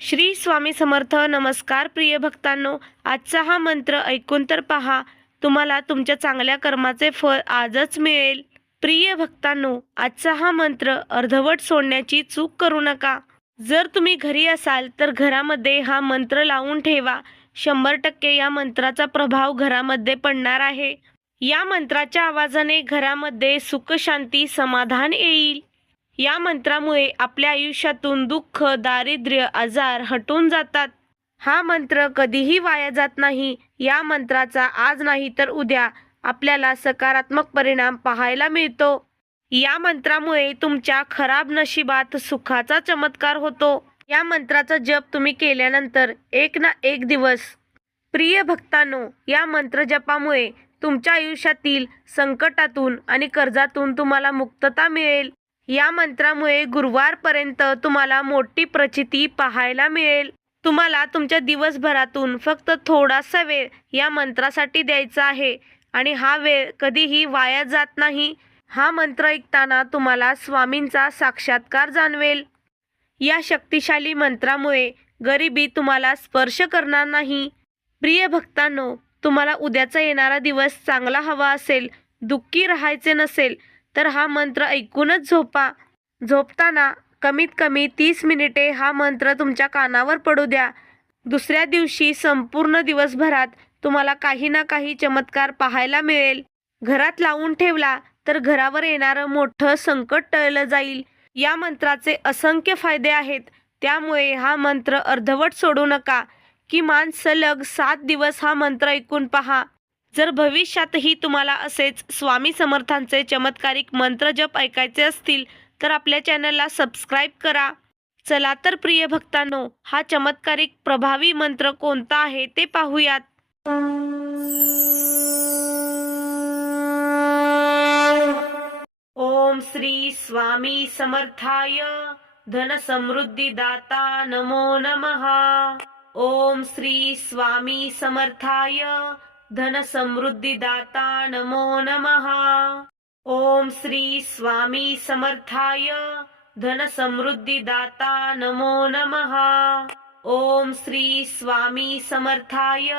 श्री स्वामी समर्थ. नमस्कार प्रिय भक्तांनो, आजचा हा मंत्र ऐकून तर पहा, तुम्हाला तुमच्या चांगल्या कर्माचे फळ आजच मिळेल. प्रिय भक्तांनो, आजचा हा मंत्र अर्धवट सोडण्याची चूक करू नका. जर तुम्ही घरी असाल तर घरामध्ये हा मंत्र लावून ठेवा. 100% या मंत्राचा प्रभाव घरामध्ये पडणार आहे. या मंत्राच्या आवाजाने घरामध्ये सुख, शांती, समाधान येईल. या मंत्रामुळे आपल्या आयुष्यातून दुःख, दारिद्र्य, आजार हटून जातात. हा मंत्र कधीही वाया जात नाही. या मंत्राचा आज नाही तर उद्या आपल्याला सकारात्मक परिणाम पाहायला मिळतो. या मंत्रामुळे तुमच्या खराब नशिबात सुखाचा चमत्कार होतो. या मंत्राचा जप तुम्ही केल्यानंतर एक ना एक दिवस, प्रिय भक्तांनो, या मंत्र जपामुळे तुमच्या आयुष्यातील संकटातून आणि कर्जातून तुम्हाला मुक्तता मिळेल. या मंत्रामुळे गुरुवारपर्यंत तुम्हाला मोठी प्रचिती पाहायला मिळेल. तुम्हाला तुमच्या दिवसभरातून फक्त थोडासा वेळ या मंत्रासाठी द्यायचा आहे आणि हा वेळ कधीही वाया जात नाही. हा मंत्र ऐकताना तुम्हाला स्वामींचा साक्षात्कार जाणवेल. या शक्तिशाली मंत्रामुळे गरिबी तुम्हाला स्पर्श करणार नाही. प्रिय भक्तांनो, तुम्हाला उद्याचा येणारा दिवस चांगला हवा असेल, दुःखी राहायचे नसेल, तर हा मंत्र ऐकूनच झोपा. झोपताना कमीत कमी 30 मिनिटे हा मंत्र तुमच्या कानावर पडू द्या. दुसऱ्या दिवशी संपूर्ण दिवसभरात तुम्हाला काही ना काही चमत्कार पाहायला मिळेल. घरात लावून ठेवला तर घरावर येणारं मोठं संकट टळलं जाईल. या मंत्राचे असंख्य फायदे आहेत, त्यामुळे हा मंत्र अर्धवट सोडू नका. किमान सलग 7 दिवस हा मंत्र ऐकून पहा. जर भविष्यातही तुम्हाला असेच स्वामी समर्थांचे चमत्कारिक मंत्र जप ऐकायचे असतील तर आपल्या चॅनलला सबस्क्राईब करा. चला तर प्रिय भक्तांनो, हा चमत्कारिक प्रभावी मंत्र कोणता आहे ते पाहूयात. ओम श्री स्वामी समर्थाय धन समृद्धी दाता नमो नमः. ओम श्री स्वामी समर्थाय धन समृद्धी दाता नमो नमः. ओम श्री स्वामी समर्थाय धन समृद्धी दाता नमो नमः. ओम श्री स्वामी समर्थाय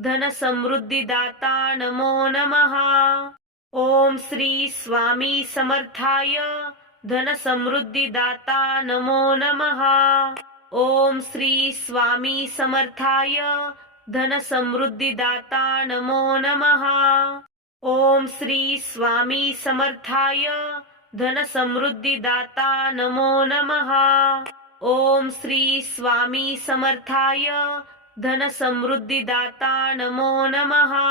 धन समृद्धी दाता नमो नमः. ओम श्री स्वामी समर्थाय धन समृद्धी दाता नमो नमः. ओम श्री स्वामी समर्थाय धन समृद्धी दाता नमो नमः. ओम श्री स्वामी समर्थाय धन समृद्धी दाता नमो नमः. ओम श्री स्वामी समर्थाय धन समृद्धी दाता नमो नमः.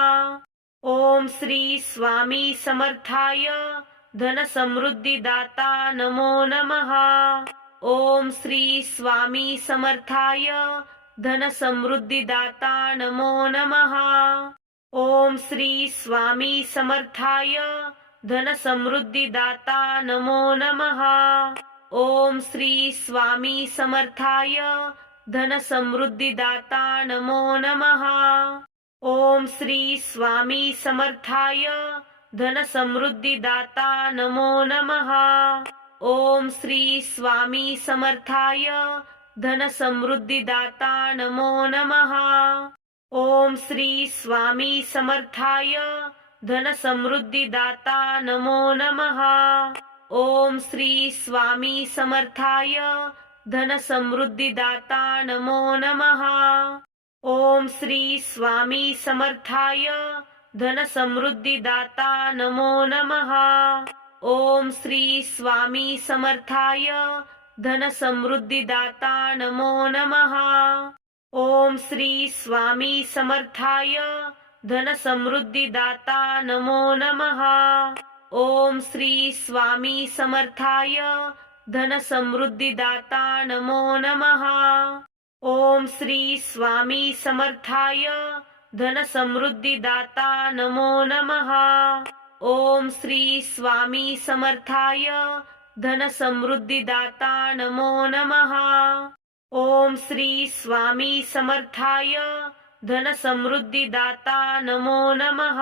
ओम श्री स्वामी समर्थाय धन समृद्धी दाता नमो नमः. ओम श्री स्वामी समर्थाय धन समृद्धी दाता नमो नमः. ओम श्री स्वामी समर्थाय धन समृद्धी दाता नमो नमः. ओम श्री स्वामी समर्थाय धन समृद्धी दाता नमो नमः. ओम श्री स्वामी समर्थाय धन समृद्धी दाता नमो नमः. ओम श्री स्वामी समर्थाय धन समृद्धी दाता नमो नमः. ओम श्री स्वामी समर्थाय धन समृद्धी दाता नमो नमः. ओम श्री स्वामी समर्थाय धन समृद्धी दाता नमो नमः. ओम श्री स्वामी समर्थाय धन समृद्धी दाता नमो नमः. ओम श्री स्वामी समर्थाय धन समृद्धी दाता नमो नमः. ओम श्री स्वामी समर्थाय धन समृद्धी दाता नमो नमः. ओम श्री स्वामी समर्थाय धन समृद्धी दाता नमो नमः. ओम श्री स्वामी समर्थाय धन समृद्धी दाता नमो नमः. ओम श्री स्वामी समर्थाय धन समृद्धी दाता नमो नमः. ओम श्री स्वामी समर्थाय धन समृद्धी दाता नमो नमः.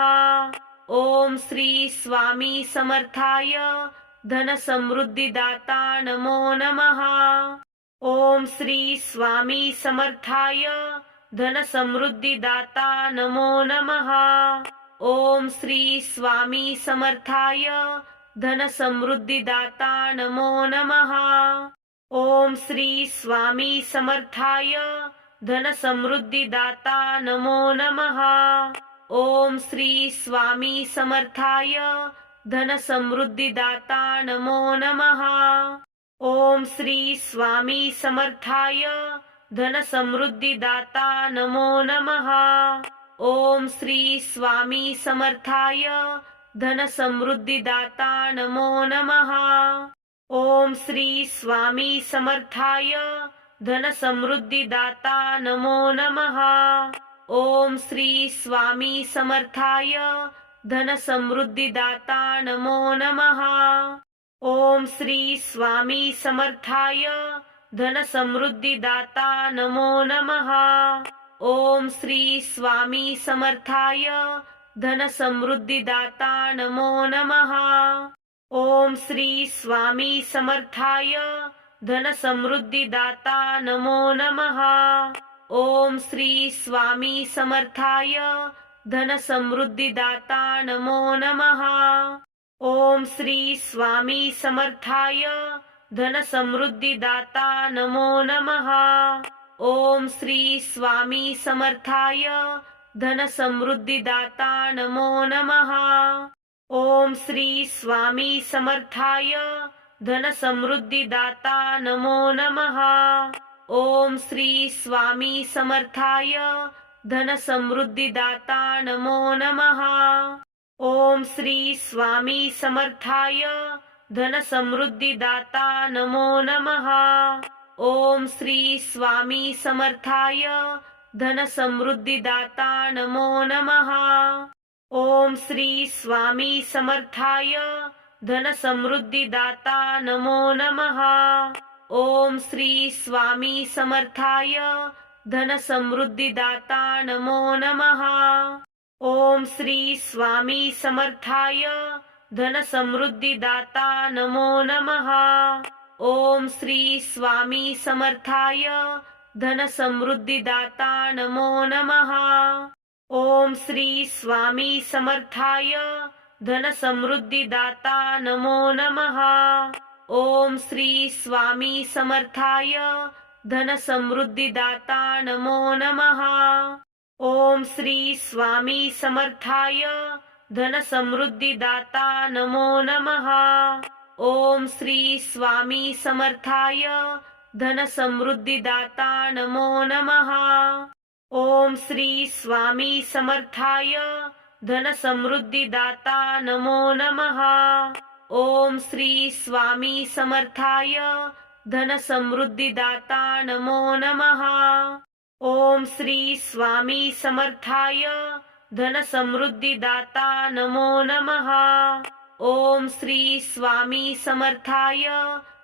ओम श्री स्वामी समर्थाय धन समृद्धिदाता नमो नमः। ओम श्री स्वामी समर्थाय धन समृद्धिदाता नमो नमः। ओम श्री स्वामी समर्थाय धन समृद्धिदाता नमो नमः। ओम श्री स्वामी समर्थाय धन समृद्धिदाता नमो नमः। ओम श्री स्वामी समर्थाय धन समृद्धिदाता नमो नमः। ओम श्री स्वामी समर्थाय धन समृद्धिदाता नमो नमः। ओम श्री स्वामी समर्थाय धन समृद्धिदाता नमो नमः। ओम श्री स्वामी समर्थाय धन समृद्धिदाता नमो नमः। ओम श्री स्वामी समर्थाय धन समृद्धिदाता नमो नमः। ओम श्री स्वामी समर्थाय धन समृद्धिदाता नमो नमः। ओम श्री स्वामी समर्थाय धन समृद्धिदाता नमो नमः। ओम श्री स्वामी समर्थाय धन समृद्धिदाता नमो नमः। ओम श्री स्वामी समर्थाय धन समृद्धिदाता नमो नमः। ओम श्री स्वामी समर्थाय धन समृद्धिदाता नमो नमः। ओम श्री स्वामी समर्थाय धन समृद्धिदाता नमो नमः। ओम श्री स्वामी समर्थाय धन समृद्धिदाता नमो नमः। ओम श्री स्वामी समर्थाय धन समृद्धिदाता नमो नमः। ओम श्री स्वामी समर्थाय धन समृद्धिदाता नमो नमः। ओम श्री स्वामी समर्थाय धन समृद्धिदाता नमो नमः। ओम श्री स्वामी समर्थाय धन समृद्धिदाता नमो नमः। ओम श्री स्वामी समर्थाय धन समृद्धिदाता नमो नमः। ओम श्री स्वामी समर्थाय धन समृद्धिदाता नमो नमः। ओम श्री स्वामी समर्थाय धन समृद्धिदाता नमो नमः। ओम श्री स्वामी समर्थाय धन समृद्धिदाता नमो नमः। ओम श्री स्वामी समर्थाय धन समृद्धिदाता नमो नमः। ओम श्री स्वामी समर्थाय धन समृद्धिदाता नमो नमः। ओम श्री स्वामी समर्थाय धन समृद्धिदाता नमो नमः। ओम श्री स्वामी समर्थाय धन समृद्धिदाता नमो नमः। ओम श्री स्वामी समर्थाय धन समृद्धिदाता नमो नमः। ओम श्री स्वामी समर्थाय धन समृद्धिदाता नमो नमः। ओम श्री स्वामी समर्थाय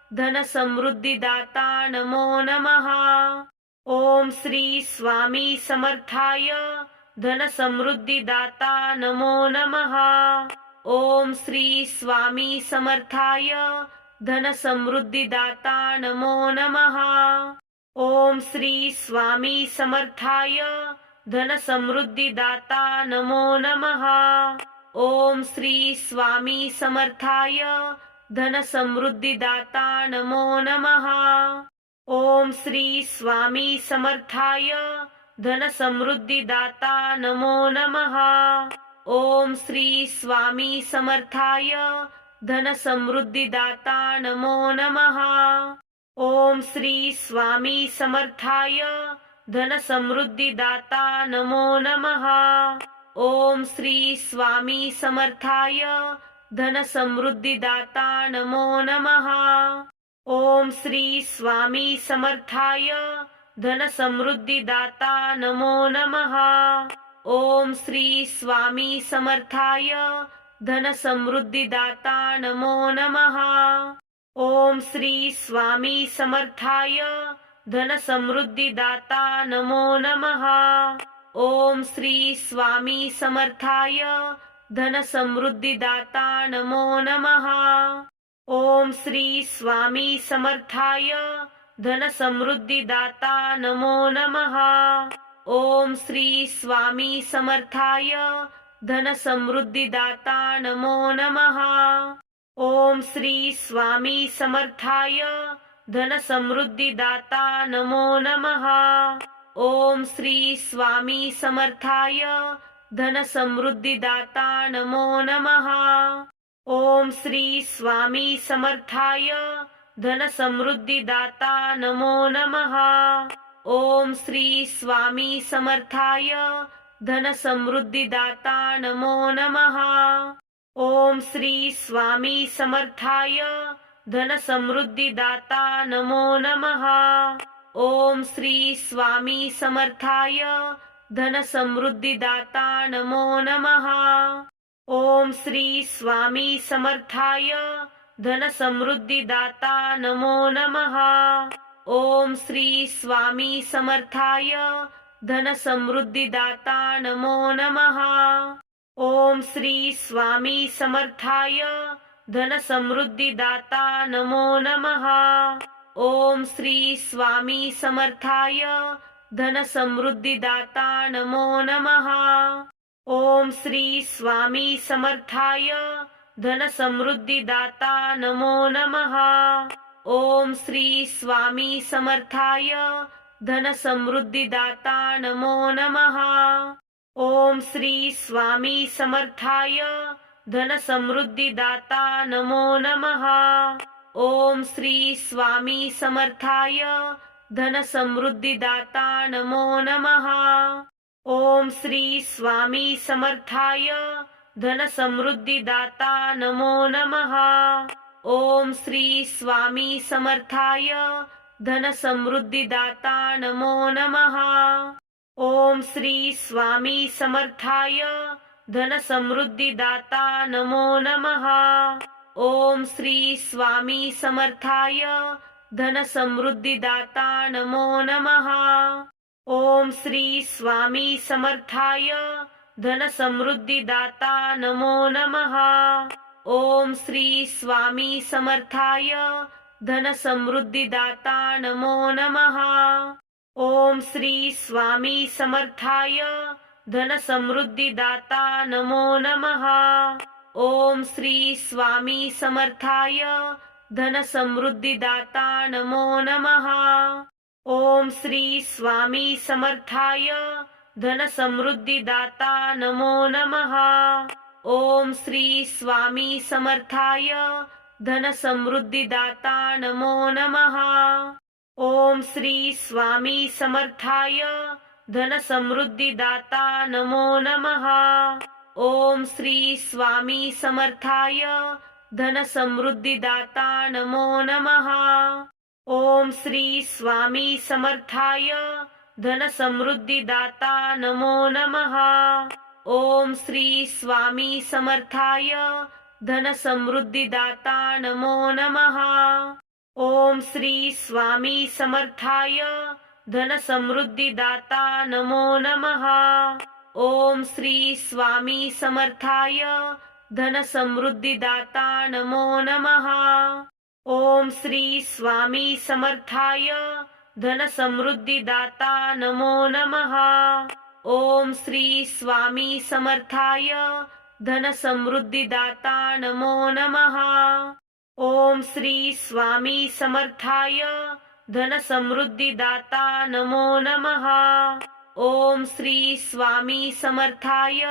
धन समृद्धिदाता नमो नमः। ओम श्री स्वामी समर्थाय धन समृद्धिदाता नमो नमः। ओम श्री स्वामी समर्थाय धन समृद्धिदाता नमो नमः। ओम श्री स्वामी समर्थाय धन समृद्धिदाता नमो नमः। ओम श्री स्वामी समर्थाय धन समृद्धिदाता नमो नमः। ओम श्री स्वामी समर्थाय धन समृद्धिदाता नमो नमः। ओम श्री स्वामी समर्थाय धन समृद्धिदाता नमो नमः। ओम श्री स्वामी समर्थाय धन समृद्धिदाता नमो नमः। ओम श्री स्वामी समर्थाय धन समृद्धिदाता नमो नमः। ओम श्री स्वामी समर्थाय धन समृद्धिदाता नमो नमः। ओम श्री स्वामी समर्थाय धन समृद्धिदाता नमो नमः। ओम श्री स्वामी समर्थाय धन समृद्धिदाता नमो नमः। ओम श्री स्वामी समर्थाय धन समृद्धिदाता नमो नमः। ओम श्री स्वामी समर्थाय धन समृद्धी दाता नमो नमः। ओम श्री स्वामी समर्थाय धन समृद्धी दाता नमो नमः। ओम श्री स्वामी समर्थाय धन समृद्धी दाता नमो नमः। ओम श्री स्वामी समर्थाय धन समृद्धी दाता नमो नमः। ओम श्री स्वामी समर्थाय धन समृद्धी दाता नमो नमः। ओम श्री स्वामी समर्थाय धन समृद्धी दाता नमो नमः। ओम श्री स्वामी समर्थाय धन समृद्धी दाता नमो नमः। ओम श्री स्वामी समर्थाय धन समृद्धी दाता नमो नमः। ओम श्री स्वामी समर्थाय धन समृद्धी दाता नमो नमः। ओम श्री स्वामी समर्थाय धन समृद्धी दाता नमो नमः। ओम श्री स्वामी समर्थाय धन समृद्धी दाता नमो नमः। ओम श्री स्वामी समर्थाय धन समृद्धी दाता नमो नमः। ओम श्री स्वामी समर्थाय धन समृद्धी दाता नमो नमः। ओम श्री स्वामी समर्थाय धन समृद्धी दाता नमो नमः। ओम श्री स्वामी समर्थाय धन समृद्धी दाता नमो नमः। ओम श्री स्वामी समर्थाय धन समृद्धी दाता नमो नमः। ओम श्री स्वामी समर्थाय धन समृद्धी दाता नमो नमः। ओम श्री स्वामी समर्थाय धन समृद्धी दाता नमो नमः। ओम श्री स्वामी समर्थाय धन समृद्धी दाता नमो नमः। ओम श्री स्वामी समर्थाय धन समृद्धी दाता नमो नमः। ओम श्री स्वामी समर्थाय धन समृद्धी दाता नमो नमः। ओम श्री स्वामी समर्थाय धन समृद्धी दाता नमो नमः। ओम श्री स्वामी समर्थाय धन समृद्धी दाता नमो नमः। ओम श्री स्वामी समर्थाय धन समृद्धी दाता नमो नमः। ओम श्री स्वामी समर्थाय धन समृद्धी दाता नमो नमः। ओम श्री स्वामी समर्थाय धन समृद्धी दाता नमो नमः। ओम श्री स्वामी समर्थाय धन समृद्धी दाता नमो नमः। ओम श्री स्वामी समर्थाय धन समृद्धी दाता नमो नमः। ओम श्री स्वामी समर्थाय धन समृद्धी दाता नमो नमः। ओम श्री स्वामी समर्थाय धन समृद्धी दाता नमो नमः। ओम श्री स्वामी समर्थाय धन समृद्धी दाता नमो नमः। ओम श्री स्वामी समर्थाय धन समृद्धी दाता नमो नमः। ओम श्री स्वामी समर्थाय धन समृद्धी दाता नमो नमः। ओम श्री स्वामी समर्थाय धन समृद्धी दाता नमो नमः। ओम श्री स्वामी समर्थाय धन समृद्धी दाता नमो नमः। ओम श्री स्वामी समर्थाय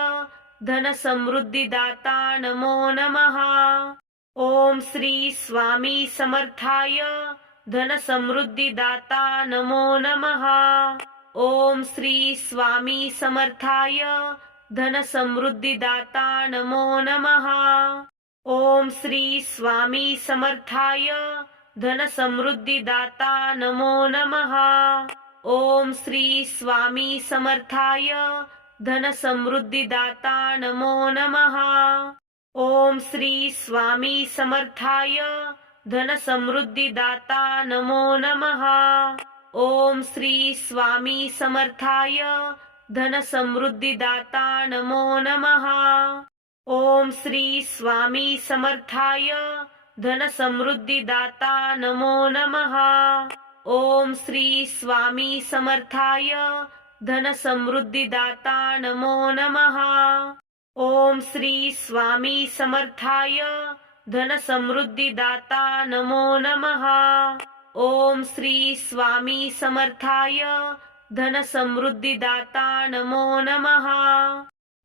धन समृद्धी दाता नमो नमः। ओम श्री स्वामी समर्थाय धन समृद्धी दाता नमो नमः। ओम श्री स्वामी समर्थाय धन समृद्धी दाता नमो नमः। ओम श्री स्वामी समर्थाय धन समृद्धी दाता नमो नमः। ओम श्री स्वामी समर्थाय धन समृद्धी दाता नमो नमः। ओम श्री स्वामी समर्थाय धन समृद्धी दाता नमो नमः। ओम श्री स्वामी समर्थाय धन समृद्धी दाता नमो नमः। ओम श्री स्वामी समर्थाय धन समृद्धिदाता नमो नमः। ओम श्री स्वामी समर्थाय धन समृद्धिदाता नमो नमः। ओम श्री स्वामी समर्थाय धन समृद्धिदाता नमो नमः। ओम श्री स्वामी समर्थाय धन समृद्धिदाता नमो नमः।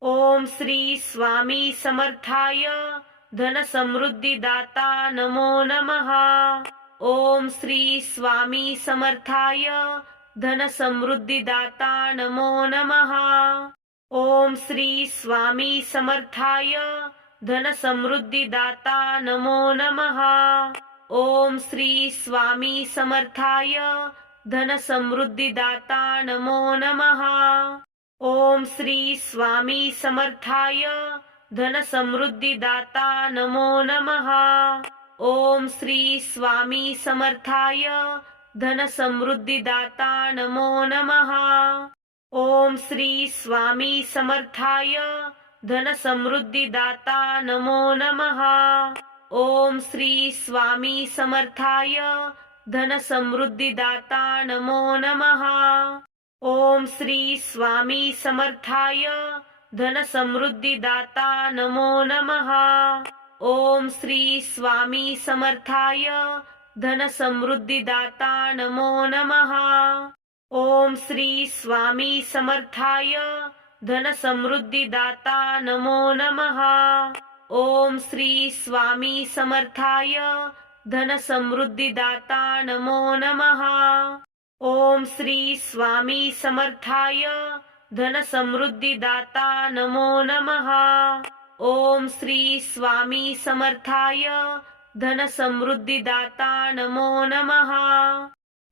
ओम श्री स्वामी समर्थाय धन समृद्धिदाता नमो नमः। ओम श्री स्वामी समर्थाय धन समृद्धिदाता नमो नमः। ओम श्री स्वामी समर्थाय धन समृद्धिदाता नमो नमः। ओम श्री स्वामी समर्थाय धन समृद्धिदाता नमो नमः। ओम श्री स्वामी समर्थाय धन समृद्धिदाता नमो नमः। ओम श्री स्वामी समर्थाय धन समृद्धिदाता नमो नमः। ओम श्री स्वामी समर्थाय धन समृद्धिदाता नमो नमः। ओम श्री स्वामी समर्थाय धन समृद्धिदाता नमो नमः। ओम श्री स्वामी समर्थाय धन समृद्धिदाता नमो नमः। ओम श्री स्वामी समर्थाय धन समृद्धिदाता नमो नमः। ओम श्री स्वामी समर्थाय धन समृद्धिदाता नमो नमः। ओम श्री स्वामी समर्थाय धन समृद्धिदाता नमो नमः। ओम श्री स्वामी समर्थाय धन समृद्धिदाता नमो नमः। ओम श्री स्वामी समर्थाय धन समृद्धिदाता नमो नमः।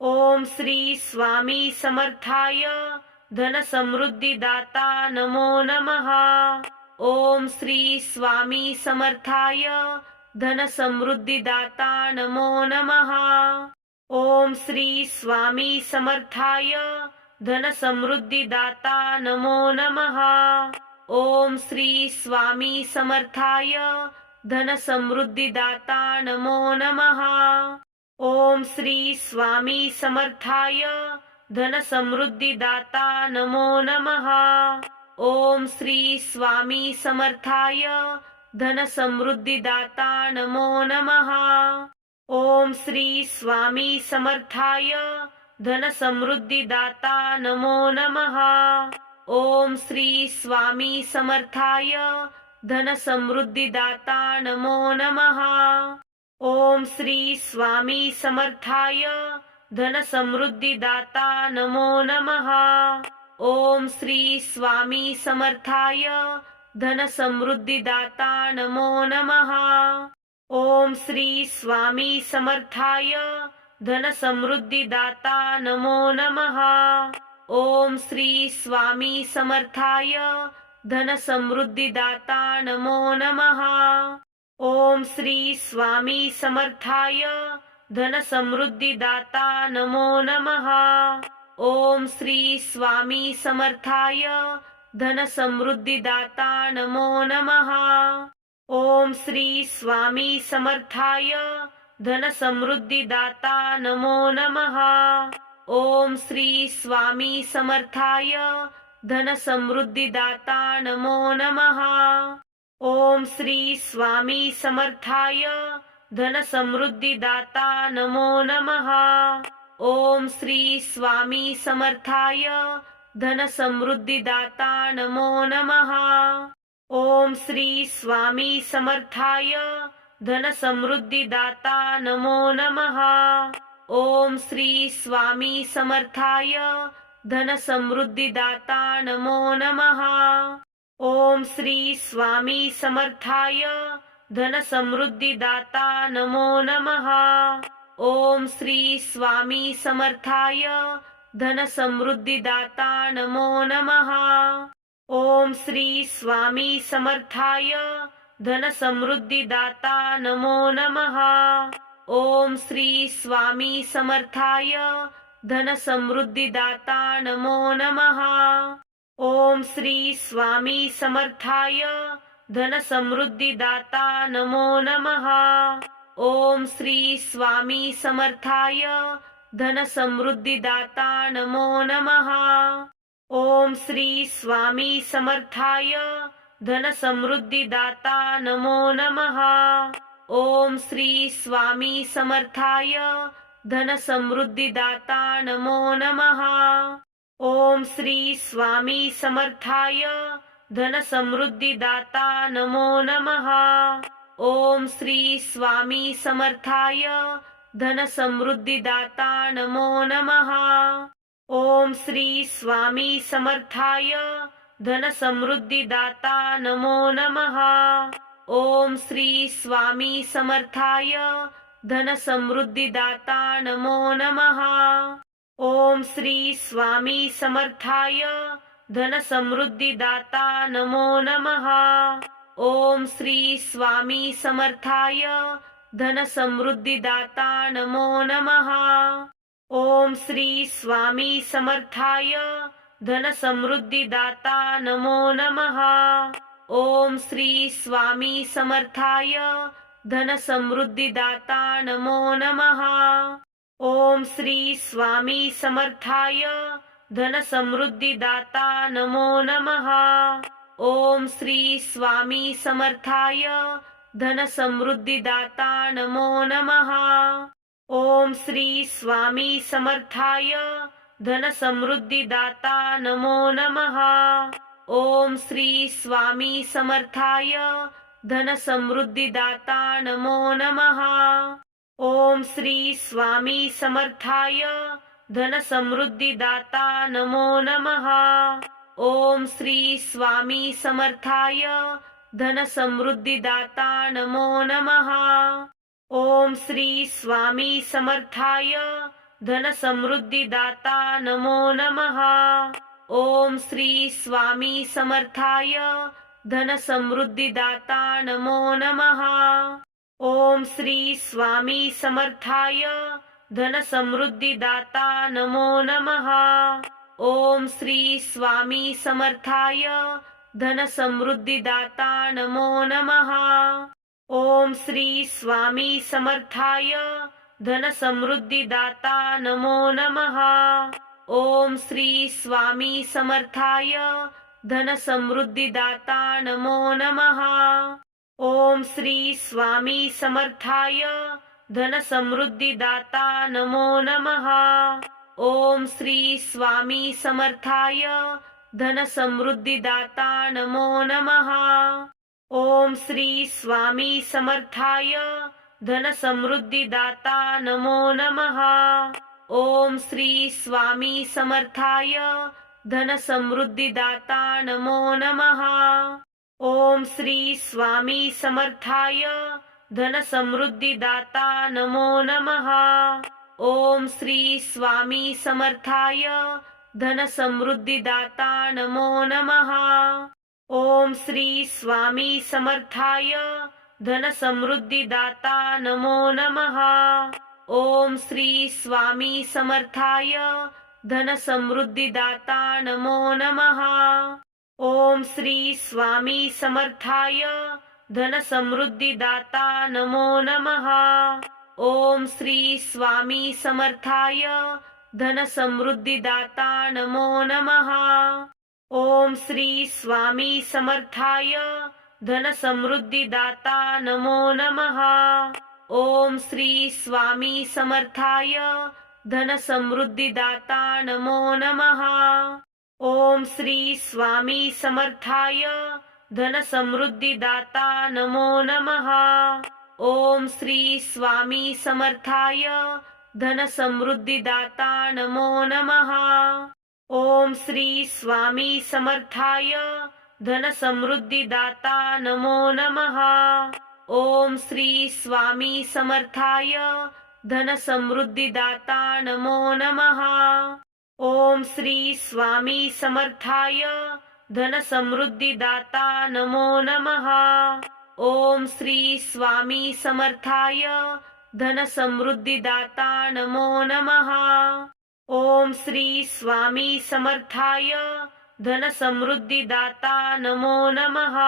ओम श्री स्वामी समर्थाय धन समृद्धिदाता नमो नमः। ओम श्री स्वामी समर्थाय धन समृद्धिदाता नमो नमः। ओम श्री स्वामी समर्थाय धन समृद्धिदाता नमो नमः। ओम श्री स्वामी समर्थाय धन समृद्धिदाता नमो नमः। ओम श्री स्वामी समर्थाय धन समृद्धिदाता नमो नमः। ओम श्री स्वामी समर्थाय धन समृद्धिदाता नमो नमः। ओम श्री स्वामी समर्थाय धन समृद्धिदाता नमो नमः। ओम श्री स्वामी समर्थाय धन समृद्धिदाता नमो नमः। ओम श्री स्वामी समर्थाय धन समृद्धिदाता नमो नमः। ओम श्री स्वामी समर्थाय धन समृद्धिदाता नमो नमः। ओम श्री स्वामी समर्थाय धन समृद्धिदाता नमो नमः। ओम श्री स्वामी समर्थाय धन समृद्धिदाता नमो नमः। ओम श्री स्वामी समर्थाय धन समृद्धिदाता नमो नमः। ओम श्री स्वामी समर्थाय धन समृद्धिदाता नमो नमः। ओम श्री स्वामी समर्थाय धन समृद्धिदाता नमो नमः। ओम श्री स्वामी समर्थाय धन समृद्धिदाता नमो नमः। ओम श्री स्वामी समर्थाय धन समृद्धिदाता नमो नमः। ओम श्री स्वामी समर्थाय धन समृद्धिदाता नमो नमः। ओम श्री स्वामी समर्थाय धन समृद्धिदाता नमो नमः। ओम श्री स्वामी समर्थाय धन समृद्धिदाता नमो नमः। ओम श्री स्वामी समर्थाय धन समृद्धिदाता नमो नमः। ओम श्री स्वामी समर्थाय धन समृद्धिदाता नमो नमः। ओम श्री स्वामी समर्थाय धन समृद्धिदाता नमो नमः। ओम श्री स्वामी समर्थाय धन समृद्धिदाता नमो नमः। ओम श्री स्वामी समर्थाय धन समृद्धिदाता नमो नमः। ओम श्री स्वामी समर्थाय धन समृद्धिदाता नमो नमः। ओम श्री स्वामी समर्थाय धन समृद्धिदाता नमो नमः। ओम श्री स्वामी समर्थाय धन समृद्धिदाता नमो नमः। ओम श्री स्वामी समर्थाय धन समृद्धिदाता नमो नमः। ओम श्री स्वामी समर्थाय धन समृद्धिदाता नमो नमः। ओम श्री स्वामी समर्थाय धन समृद्धिदाता नमो नमः। ओम श्री स्वामी समर्थाय धन समृद्धिदाता नमो नमः। ओम श्री स्वामी समर्थाय धन समृद्धिदाता नमो नमः। ओम श्री स्वामी समर्थाय धन समृद्धिदाता नमो नमः। ओम श्री स्वामी समर्थाय धन समृद्धिदाता नमो नमः। ओम श्री स्वामी समर्थाय धन समृद्धिदाता नमो नमः। ओम श्री स्वामी समर्थाय धन समृद्धिदाता नमो नमः। ओम श्री स्वामी समर्थाय धन समृद्धिदाता नमो नमः। ओम श्री स्वामी समर्थाय धन समृद्धिदाता नमो नमः। ओम श्री स्वामी समर्थाय धन समृद्धिदाता नमो नमः। ओम श्री स्वामी समर्थाय धन समृद्धिदाता नमो नमः। ओम श्री स्वामी समर्थाय धन समृद्धिदाता नमो नमः। ओम श्री स्वामी समर्थाय धन समृद्धिदाता नमो नमः। ओम श्री स्वामी समर्थाय धन समृद्धिदाता नमो नमः। ओम श्री स्वामी समर्थाय धन समृद्धिदाता नमो नमः। ओम श्री स्वामी समर्थाय धन समृद्धिदाता नमो नमः। ओम श्री स्वामी समर्थाय धन समृद्धिदाता नमो नमः। ओम श्री स्वामी समर्थाय धन समृद्धिदाता नमो नमः। ओम श्री स्वामी समर्थाय धन समृद्धिदाता नमो नमः। ओम श्री स्वामी समर्थाय धन समृद्धिदाता नमो नमः। ओम श्री स्वामी समर्थाय धन समृद्धिदाता नमो नमः। ओम श्री स्वामी समर्थाय धन समृद्धिदाता नमो नमः। ओम श्री स्वामी समर्थाय धन समृद्धिदाता नमो नमः। ओम श्री स्वामी समर्थाय धन समृद्धिदाता नमो नमः। ओम श्री स्वामी समर्थाय धन समृद्धिदाता नमो नमः। ओम श्री स्वामी समर्थाय धन समृद्धिदाता नमो नमः। ओम श्री स्वामी समर्थाय धन समृद्धिदाता नमो नमः। ओम श्री स्वामी समर्थाय धन समृद्धिदाता नमो नमः। ओम श्री स्वामी समर्थाय धन समृद्धिदाता नमो नमः। ओम श्री स्वामी समर्थाय धन समृद्धिदाता नमो नमः। ओम श्री स्वामी समर्थाय धन समृद्धिदाता नमो नमः। ओम श्री स्वामी समर्थाय धन समृद्धिदाता नमो नमः। ओम श्री स्वामी समर्थाय धन समृद्धिदाता नमो नमः। ओम श्री स्वामी समर्थाय धन समृद्धिदाता नमो नमः। ओम श्री स्वामी समर्थाय धन समृद्धिदाता नमो नमः। ओम श्री स्वामी समर्थाय धन समृद्धिदाता नमो नमः। ओम श्री स्वामी समर्थाय धन समृद्धिदाता नमो नमः।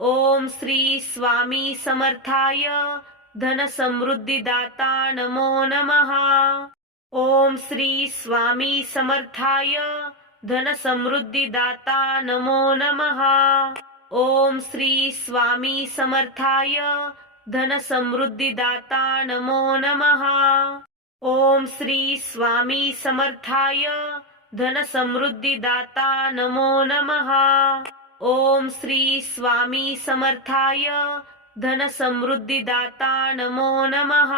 ओम श्री स्वामी समर्थाय धन समृद्धिदाता नमो नमः। ओम श्री स्वामी समर्थाय धन समृद्धिदाता नमो नमः। ओम श्री स्वामी समर्थाय धन समृद्धिदाता नमो नमः। ओम श्री स्वामी समर्थाय धन समृद्धिदाता नमो नमः। ओम श्री स्वामी समर्थाय धन समृद्धिदाता नमो नमः।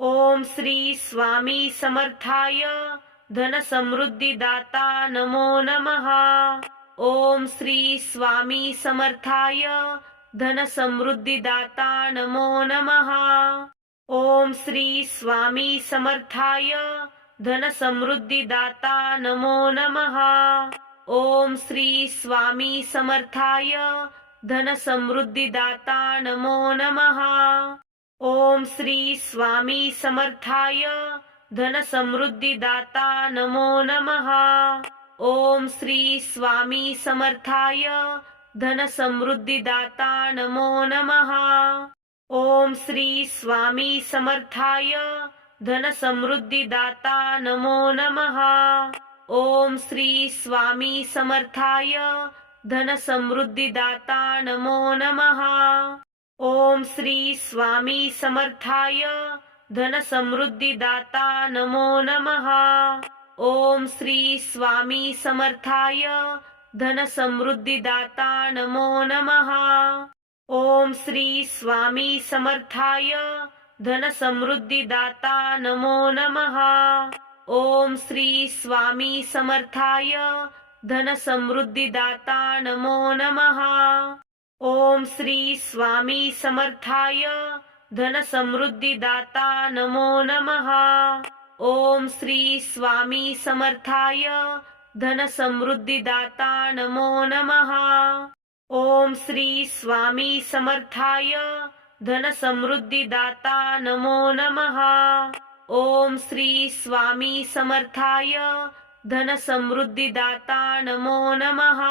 ओम श्री स्वामी समर्थाय धन समृद्धिदाता नमो नमः। ओम श्री स्वामी समर्थाय धन समृद्धिदाता नमो नमः। ओम श्री स्वामी समर्थाय धन समृद्धिदाता नमो नमः। ओम श्री स्वामी समर्थाय धन समृद्धिदाता नमो नमः। ओम श्री स्वामी समर्थाय धन समृद्धिदाता नमो नमः। ओम श्री स्वामी समर्थाय धन समृद्धिदाता नमो नमः। ओम श्री स्वामी समर्थाय धन समृद्धिदाता नमो नमः। ओम श्री स्वामी समर्थाय धन समृद्धिदाता नमो नमः। ओम श्री स्वामी समर्थाय धन समृद्धिदाता नमो नमः। ओम श्री स्वामी समर्थाय धन समृद्धिदाता नमो नमः। ओम श्री स्वामी समर्थाय धन समृद्धिदाता नमो नमः। ओम श्री स्वामी समर्थाय धन समृद्धिदाता नमो नमः। ओम श्री स्वामी समर्थाय धन समृद्धिदाता नमो नमः। ओम श्री स्वामी समर्थाय धन समृद्धिदाता नमो नमः। ओम श्री स्वामी समर्थाय धन समृद्धिदाता नमो नमः। ओम श्री स्वामी समर्थाय धन समृद्धिदाता नमो नमः।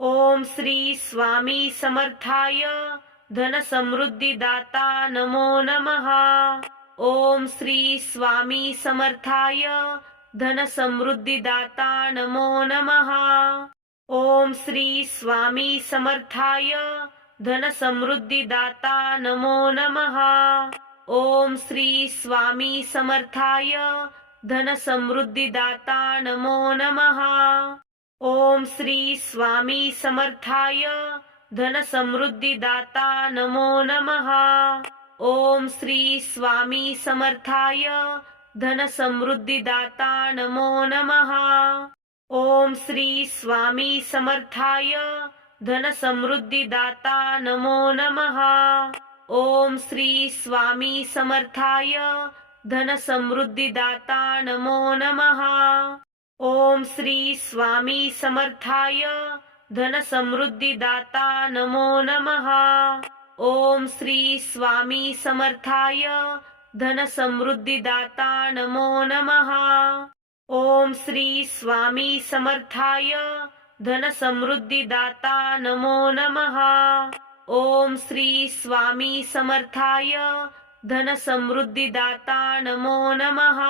ओम श्री स्वामी समर्थाय धन समृद्धिदाता नमो नमः। ओम श्री स्वामी समर्थाय धन समृद्धिदाता नमो नमः। ओम श्री स्वामी समर्थाय धन समृद्धिदाता नमो नमः। ओम श्री स्वामी समर्थाय धन समृद्धिदाता नमो नमः। ओम श्री स्वामी समर्थाय धन समृद्धिदाता नमो नमः। ओम श्री स्वामी समर्थाय धन समृद्धिदाता नमो नमः। ओम श्री स्वामी समर्थाय धन समृद्धिदाता नमो नमः। ओम श्री स्वामी समर्थाय धन समृद्धिदाता नमो नमः। ओम श्री स्वामी समर्थाय धन समृद्धिदाता नमो नमः। ओम श्री स्वामी समर्थाय धन समृद्धिदाता नमो नमः। ओम श्री स्वामी समर्थाय धन समृद्धिदाता नमो नमः। ओम श्री स्वामी समर्थाय धन समृद्धिदाता नमो नमः।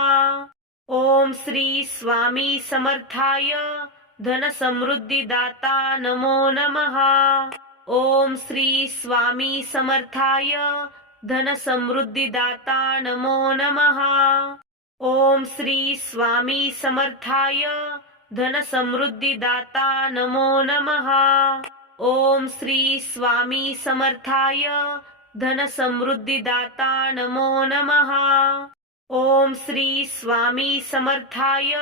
ओम श्री स्वामी समर्थाय धन समृद्धिदाता नमो नमः। ओम श्री स्वामी समर्थाय धन समृद्धिदाता नमो नमः। ओम श्री स्वामी समर्थाय धन समृद्धिदाता नमो नमः। ओम श्री स्वामी समर्थाय धन समृद्धिदाता नमो नमः। ओम श्री स्वामी समर्थाय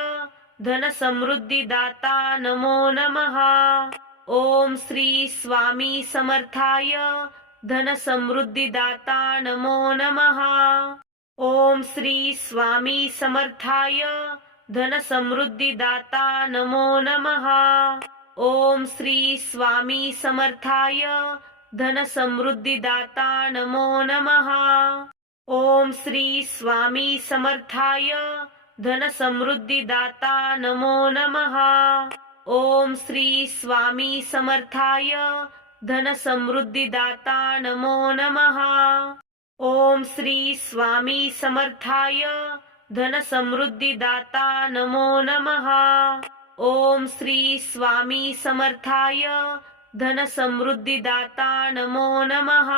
धन समृद्धिदाता नमो नमः। ओम श्री स्वामी समर्थाय धन समृद्धिदाता नमो नमः। ओम श्री स्वामी समर्थाय धन समृद्धिदाता नमो नमः। ओम श्री स्वामी समर्थाय धन समृद्धिदाता नमो नमः। ओम श्री स्वामी समर्थाय धन समृद्धिदाता नमो नमः। ओम श्री स्वामी समर्थाय धन समृद्धिदाता नमो नमः। ओम श्री स्वामी समर्थाय धन समृद्धी दाता नमो नमः। ओम श्री स्वामी समर्थाय धन समृद्धी दाता नमो नमः।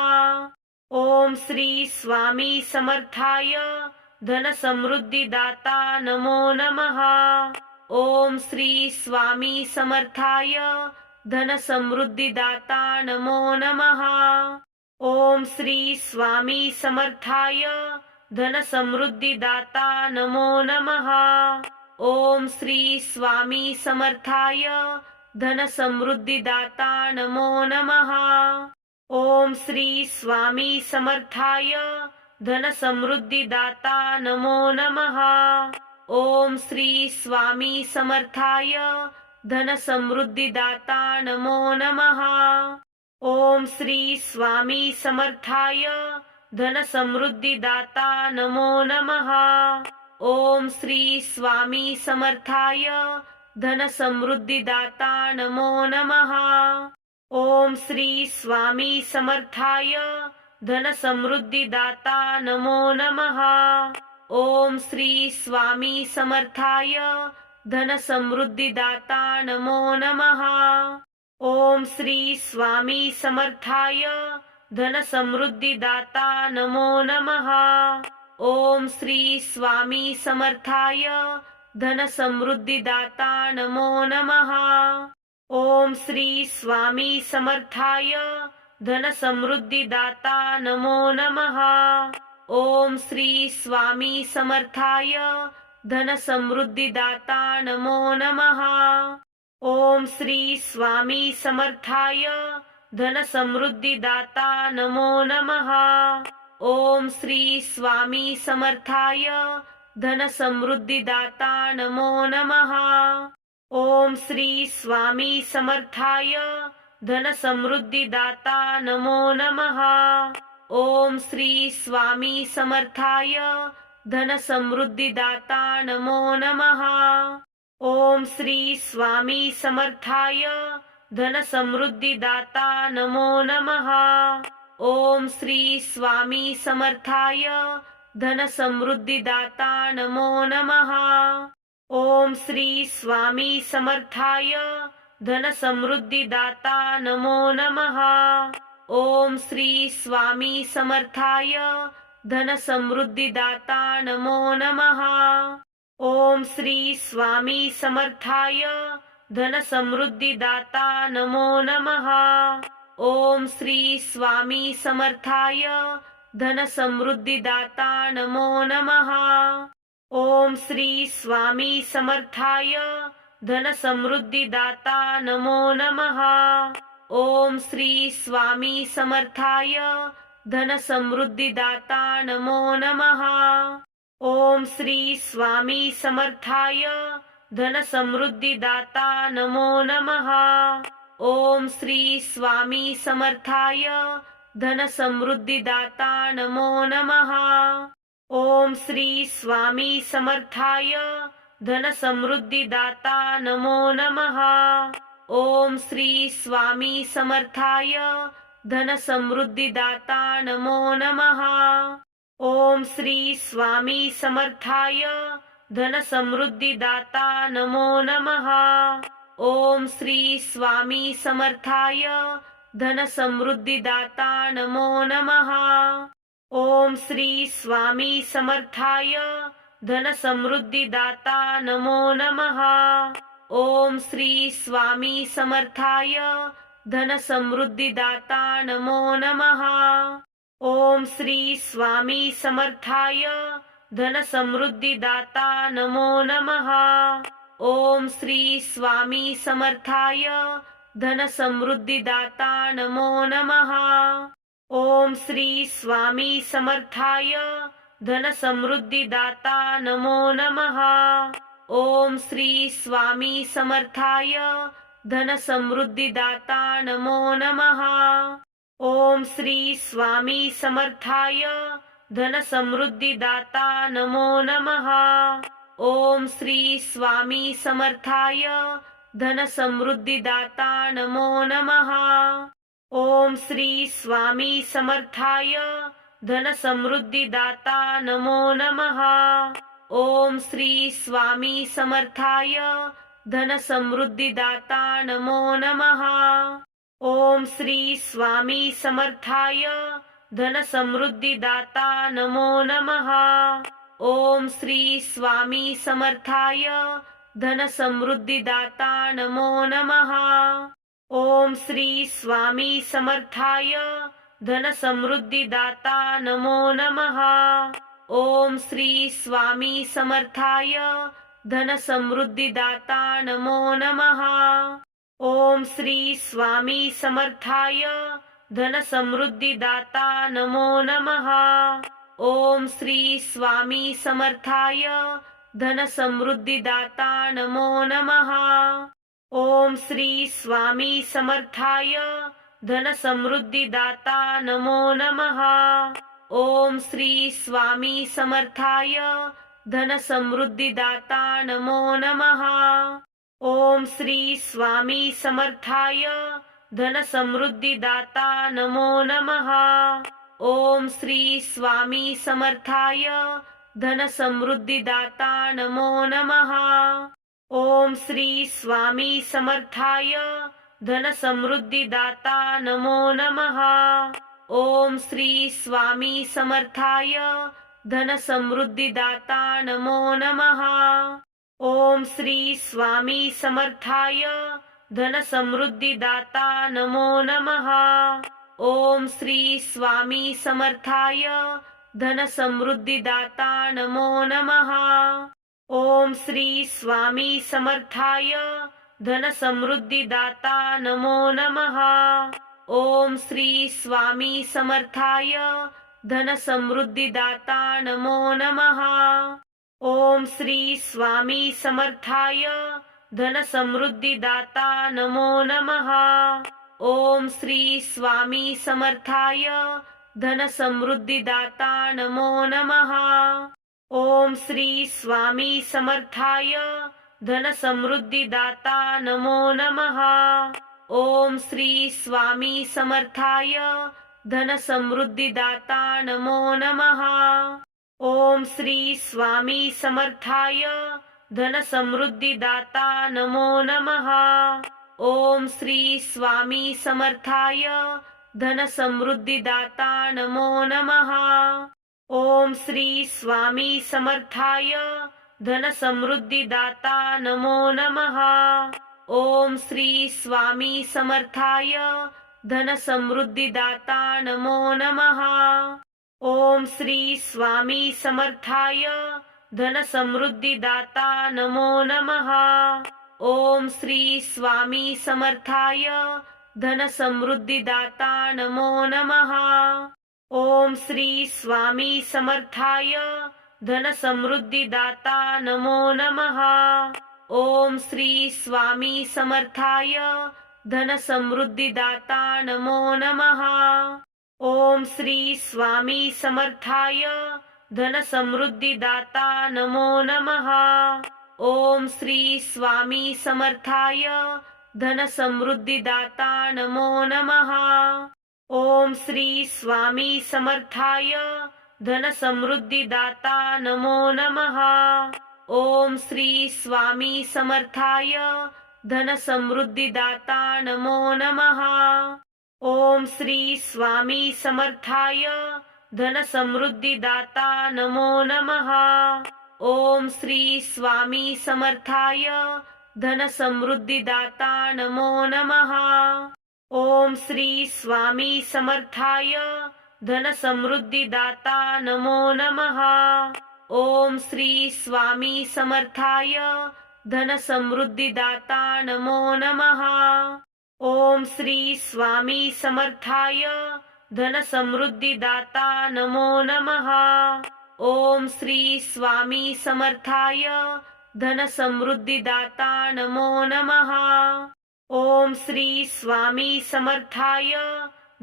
ओम श्री स्वामी समर्थाय धन समृद्धी दाता नमो नमः। ओम श्री स्वामी समर्थाय धन समृद्धी दाता नमो नमः। ओम श्री स्वामी समर्थाय धन समृद्धी दाता नमो नमः। ओम श्री स्वामी समर्थाय धन समृद्धी दाता नमो नमः। ओम श्री स्वामी समर्थाय धन समृद्धी दाता नमो नमः। ओम श्री स्वामी समर्थाय धन समृद्धी दाता नमो नमः। ओम श्री स्वामी समर्थाय धन समृद्धी दाता नमो नमः। ओम श्री स्वामी समर्थाय धन समृद्धी दाता नमो नमः। ओम श्री स्वामी समर्थाय धन समृद्धी दाता नमो नमः। ओम श्री स्वामी समर्थाय धन समृद्धी दाता नमो नमः। ओम श्री स्वामी समर्थाय धन समृद्धी दाता नमो नमः। ओम श्री स्वामी समर्थाय धन समृद्धी दाता नमो नमः। ओम श्री स्वामी समर्थाय धन समृद्धी दाता नमो नमः। ओम श्री स्वामी समर्थाय धन समृद्धी दाता नमो नमः। ओम श्री स्वामी समर्थाय धन समृद्धी दाता नमो नमः। ओम श्री स्वामी समर्थाय धन समृद्धी दाता नमो नमः। ओम श्री स्वामी समर्थाय धन समृद्धी दाता नमो नमः। ओम श्री स्वामी समर्थाय धन समृद्धी दाता नमो नमः। ओम श्री स्वामी समर्थाय धन समृद्धी दाता नमो नमः। ओम श्री स्वामी समर्थाय धन समृद्धी दाता नमो नमः। ओम श्री स्वामी समर्थाय धन समृद्धी दाता नमो नमः। ओम श्री स्वामी समर्थाय धन समृद्धी दाता नमो नमः। ओम श्री स्वामी समर्थाय धन समृद्धी दाता नमो नमः। ओम श्री स्वामी समर्थाय धन समृद्धी दाता नमो नमः। ओम श्री स्वामी समर्थाय धन समृद्धी दाता नमो नमः। ओम श्री स्वामी समर्थाय धन समृद्धी दाता नमो नमः। ओम श्री स्वामी समर्थाय धन समृद्धी दाता नमो नमः। ओम श्री स्वामी समर्थाय धन समृद्धी दाता नमो नमः। ओम श्री स्वामी समर्थाय धन समृद्धी दाता नमो नमः। ओम श्री स्वामी समर्थाय धन समृद्धी दाता नमो नमः। ओम श्री स्वामी समर्थाय धन समृद्धी दाता नमो नमः। ओम श्री स्वामी समर्थाय धन समृद्धी दाता नमो नमः। ओम श्री स्वामी समर्थाय धन समृद्धी दाता नमो नमः। ओम श्री स्वामी समर्थाय धन समृद्धी दाता नमो नमः। ओम श्री स्वामी समर्थाय धन समृद्धी दाता नमो नमः। ओम श्री स्वामी समर्थाय धन समृद्धी दाता नमो नमः। ओम श्री स्वामी समर्थाय धन समृद्धी दाता नमो नमः। ओम श्री स्वामी समर्थाय धन समृद्धी दाता नमो नमः। ओम श्री स्वामी समर्थाय धन समृद्धी दाता नमो नमः। ओम श्री स्वामी समर्थाय धन समृद्धी दाता नमो नमः। ओम श्री स्वामी समर्थाय धन समृद्धिदाता नमो नमः। ओम श्री स्वामी समर्थाय धन समृद्धिदाता नमो नमः। ओम श्री स्वामी समर्थाय धन समृद्धिदाता नमो नमः। ओम श्री स्वामी समर्थाय धन समृद्धिदाता नमो नमः। ओम श्री स्वामी समर्थाय धन समृद्धिदाता नमो नमः। ओम श्री स्वामी समर्थाय धन समृद्धिदाता नमो नमः। ओम श्री स्वामी समर्थाय धन समृद्धिदाता नमो नमः। ओम श्री स्वामी समर्थाय धन समृद्धिदाता नमो नमः। ओम श्री स्वामी समर्थाय धन समृद्धिदाता नमो नमः। ओम श्री स्वामी समर्थाय धन समृद्धिदाता नमो नमः। ओम श्री स्वामी समर्थाय धन समृद्धिदाता नमो नमः। ओम श्री स्वामी समर्थाय धन समृद्धिदाता नमो नमः। ओम श्री स्वामी समर्थाय धन समृद्धिदाता नमो नमः। ओम श्री स्वामी समर्थाय धन समृद्धिदाता नमो नमः। ओम श्री स्वामी समर्थाय धन समृद्धिदाता नमो नमः। ओम श्री स्वामी समर्थाय धन समृद्धिदाता नमो नमः। ओम श्री स्वामी समर्थाय धन समृद्धिदाता नमो नमः। ओम श्री स्वामी समर्थाय धन समृद्धिदाता नमो नमः। ओम श्री स्वामी समर्थाय धन समृद्धिदाता नमो नमः। ओम श्री स्वामी समर्थाय धन समृद्धिदाता नमो नमः। ओम श्री स्वामी समर्थाय धन समृद्धिदाता नमो नमः। ओम श्री स्वामी समर्थाय धन समृद्धिदाता नमो नमः। ओम श्री स्वामी समर्थाय धन समृद्धिदाता नमो नमः। ओम श्री स्वामी समर्थाय धन समृद्धिदाता नमो नमः। ओम श्री स्वामी समर्थाय धन समृद्धिदाता नमो नमः। ओम श्री स्वामी समर्थाय धन समृद्धिदाता नमो नमः। ओम श्री स्वामी समर्थाय धन समृद्धिदाता नमो नमः। ओम श्री स्वामी समर्थाय धन समृद्धिदाता नमो नमः। ओम श्री स्वामी समर्थाय धन समृद्धिदाता नमो नमः। ओम श्री स्वामी समर्थाय धन समृद्धिदाता नमो नमः। ओम श्री स्वामी समर्थाय धन समृद्धिदाता नमो नमः। ओम श्री स्वामी समर्थाय धन समृद्धिदाता नमो नमः। ओम श्री स्वामी समर्थाय धन समृद्धिदाता नमो नमः। ओम श्री स्वामी समर्थाय धन समृद्धिदाता नमो नमः। ओम श्री स्वामी समर्थाय धन समृद्धिदाता नमो नमः। ओम श्री स्वामी समर्थाय धन समृद्धिदाता नमो नमः। ओम श्री स्वामी समर्थाय धन समृद्धिदाता नमो नमः। ओम श्री स्वामी समर्थाय धन समृद्धिदाता नमो नमः। ओम श्री स्वामी समर्थाय धन समृद्धिदाता नमो नमः। ओम श्री स्वामी समर्थाय धन समृद्धिदाता नमो नमः। ओम श्री स्वामी समर्थाय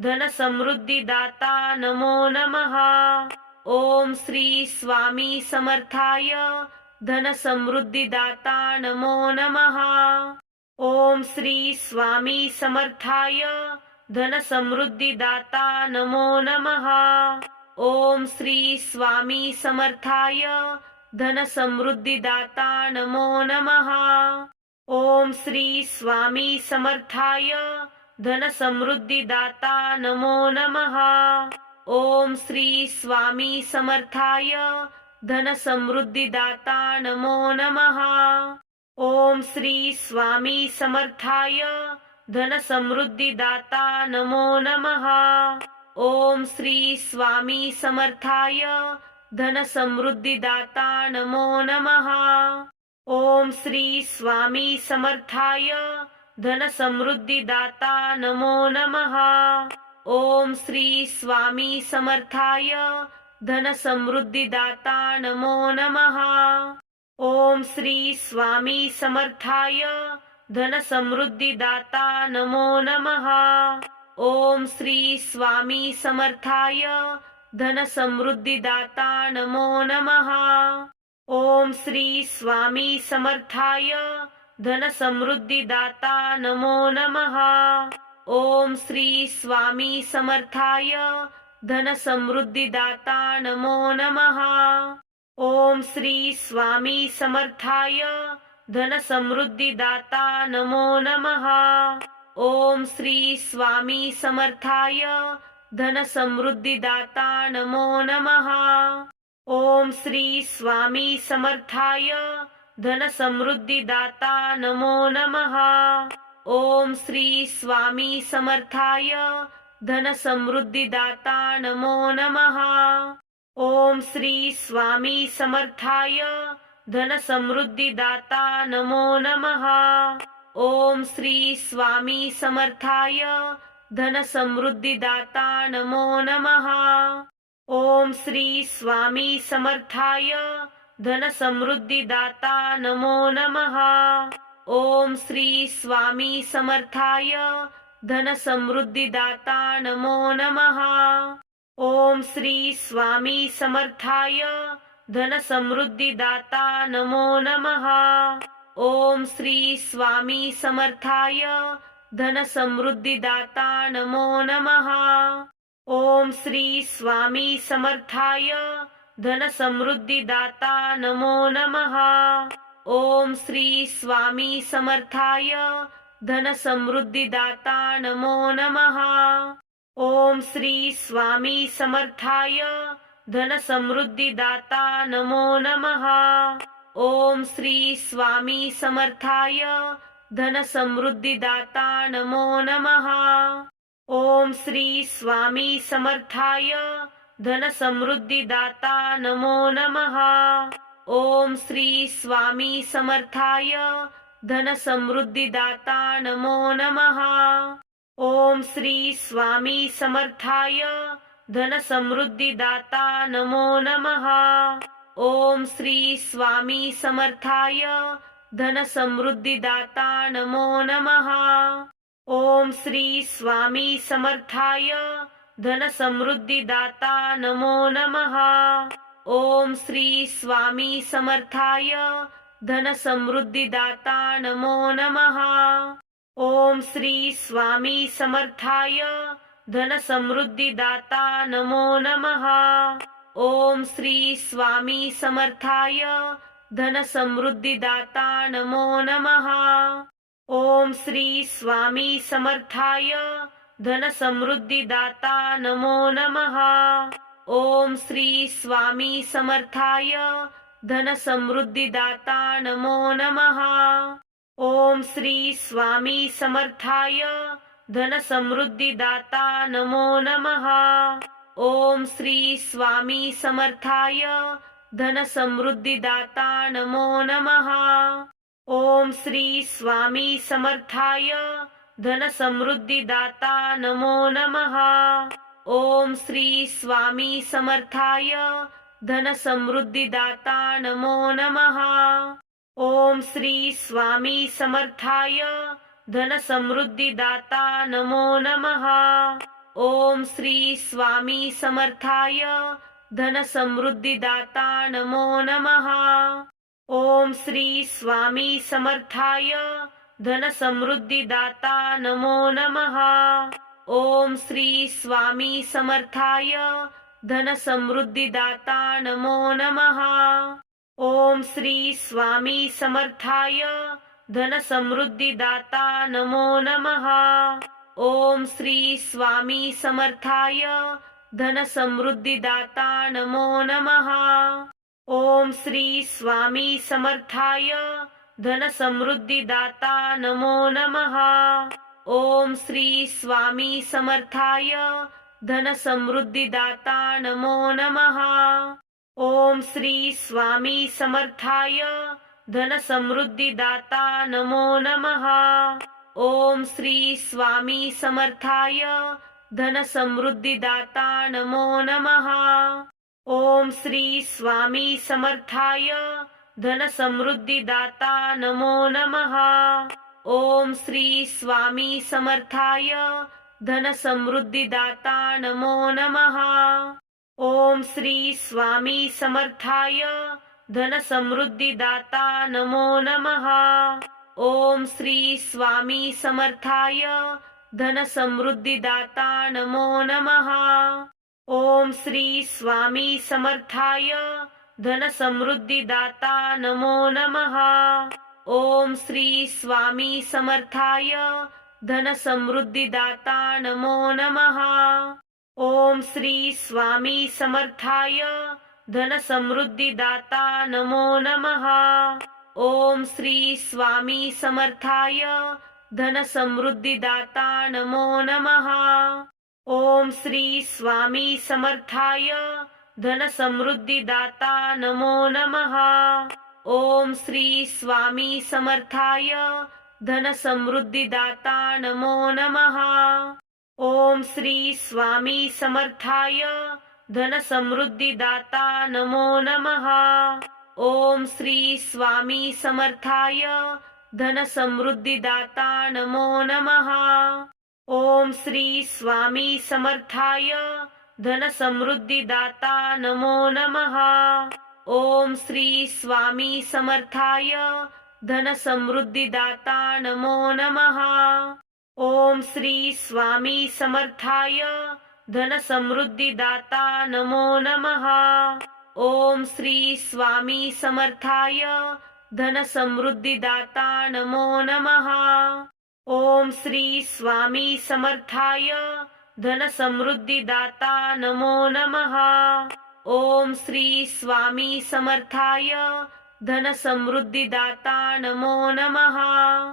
धन समृद्धिदाता नमो नमः। ओम श्री स्वामी समर्थाय धन समृद्धिदाता नमो नमः। ओम श्री स्वामी समर्थाय धन समृद्धिदाता नमो नमः। ओम श्री स्वामी समर्थाय धन समृद्धिदाता नमो नमः। ओम श्री स्वामी समर्थाय धन समृद्धिदाता नमो नमः। ओम श्री स्वामी समर्थाय धन समृद्धिदाता नमो नमः। ओम श्री स्वामी समर्थाय धन समृद्धिदाता नमो नमः। ओम श्री स्वामी समर्थाय धन समृद्धिदाता नमो नमः। ओम श्री स्वामी समर्थाय धन समृद्धिदाता नमो नमः। ओम श्री स्वामी समर्थाय धन समृद्धिदाता नमो नमः। ओम श्री स्वामी समर्थाय धन समृद्धिदाता नमो नमः। ओम श्री स्वामी समर्थाय धन समृद्धिदाता नमो नमः। ओम श्री स्वामी समर्थाय धन समृद्धिदाता नमो नमः। ओम श्री स्वामी समर्थाय धन समृद्धिदाता नमो नमः। ओम श्री स्वामी समर्थाय धन समृद्धिदाता नमो नमः। ओम श्री स्वामी समर्थाय धन समृद्धिदाता नमो नमः। ओम श्री स्वामी समर्थाय धन समृद्धिदाता नमो नमः। ओम श्री स्वामी समर्थाय धन समृद्धिदाता नमो नमः। ओम श्री स्वामी समर्थाय धन समृद्धिदाता नमो नमः। ओम श्री स्वामी समर्थाय धन समृद्धिदाता नमो नमः। ओम श्री स्वामी समर्थाय धन समृद्धिदाता नमो नमः। ओम श्री स्वामी समर्थाय धन समृद्धिदाता नमो नमः। ओम श्री स्वामी समर्थाय धन समृद्धिदाता नमो नमः। ओम श्री स्वामी समर्थाय धन समृद्धिदाता नमो नमः। ओम श्री स्वामी समर्थाय धन समृद्धिदाता नमो नमः। ओम श्री स्वामी समर्थाय धन समृद्धिदाता नमो नमः। ओम श्री स्वामी समर्थाय धन समृद्धिदाता नमो नमः। ओम श्री स्वामी समर्थाय धन समृद्धिदाता नमो नमः। ओम श्री स्वामी समर्थाय धन समृद्धिदाता नमो नमः। ओम श्री स्वामी समर्थाय धन समृद्धिदाता नमो नमः। ओम श्री स्वामी समर्थाय धन समृद्धिदाता नमो नमः। ओम श्री स्वामी समर्थाय धन समृद्धिदाता नमो नमः। ओम श्री स्वामी समर्थाय धन समृद्धिदाता नमो नमः। ओम श्री स्वामी समर्थाय धन समृद्धिदाता नमो नमः। ओम श्री स्वामी समर्थाय धन समृद्धिदाता नमो नमः। ओम श्री स्वामी समर्थाय धन समृद्धिदाता नमो नमः। ओम श्री स्वामी समर्थाय धन समृद्धिदाता नमो नमः। ओम श्री स्वामी समर्थाय धन समृद्धिदाता नमो नमः। ओम श्री स्वामी समर्थाय धन समृद्धिदाता नमो नमः। ओम श्री स्वामी समर्थाय धन समृद्धिदाता नमो नमः। ओम श्री स्वामी समर्थाय धन समृद्धिदाता नमो नमः। ओम श्री स्वामी समर्थाय धन समृद्धिदाता नमो नमः। ओम श्री स्वामी समर्थाय धन समृद्धिदाता नमो नमः। ओम श्री स्वामी समर्थाय धन समृद्धिदाता नमो नमः। ओम श्री स्वामी समर्थाय धन समृद्धिदाता नमो नमः। ओम श्री स्वामी समर्थाय धन समृद्धिदाता नमो नमः। ओम श्री स्वामी समर्थाय धन समृद्धिदाता नमो नमः। ओम श्री स्वामी समर्थाय धन समृद्धिदाता नमो नमः। ओम श्री स्वामी समर्थाय धन समृद्धिदाता नमो नमः। ओम श्री स्वामी समर्थाय धन समृद्धिदाता नमो नमः। ओम श्री स्वामी समर्थाय धन समृद्धिदाता नमो नमः। ओम श्री स्वामी समर्थाय धन समृद्धिदाता नमो नमः। ओम श्री स्वामी समर्थाय धन समृद्धिदाता नमो नमः। ओम श्री स्वामी समर्थाय धन समृद्धिदाता नमो नमः। ओम श्री स्वामी समर्थाय धन समृद्धिदाता नमो नमः। ओम श्री स्वामी समर्थाय धन समृद्धिदाता नमो नमः। ओम श्री स्वामी समर्थाय धन समृद्धिदाता नमो नमः। ओम श्री स्वामी समर्थाय धन समृद्धिदाता नमो नमः। ओम श्री स्वामी समर्थाय धन समृद्धिदाता नमो नमः। ओम श्री स्वामी समर्थाय धन समृद्धिदाता नमो नमः। ओम श्री स्वामी समर्थाय धन समृद्धिदाता नमो नमः। ओम श्री स्वामी समर्थाय धन समृद्धिदाता नमो नमः। ओम श्री स्वामी समर्थाय धन समृद्धिदाता नमो नमः। ओम श्री स्वामी समर्थाय धन समृद्धिदाता नमो नमः। ओम श्री स्वामी समर्थाय धन समृद्धिदाता नमो नमः। ओम श्री स्वामी समर्थाय धन समृद्धिदाता नमो नमः। ओम श्री स्वामी समर्थाय धन समृद्धिदाता नमो नमः। ओम श्री स्वामी समर्थाय धन समृद्धिदाता नमो नमः। ओम श्री स्वामी समर्थाय धन समृद्धिदाता नमो नमः। ओम श्री स्वामी समर्थाय धन समृद्धिदाता नमो नमः।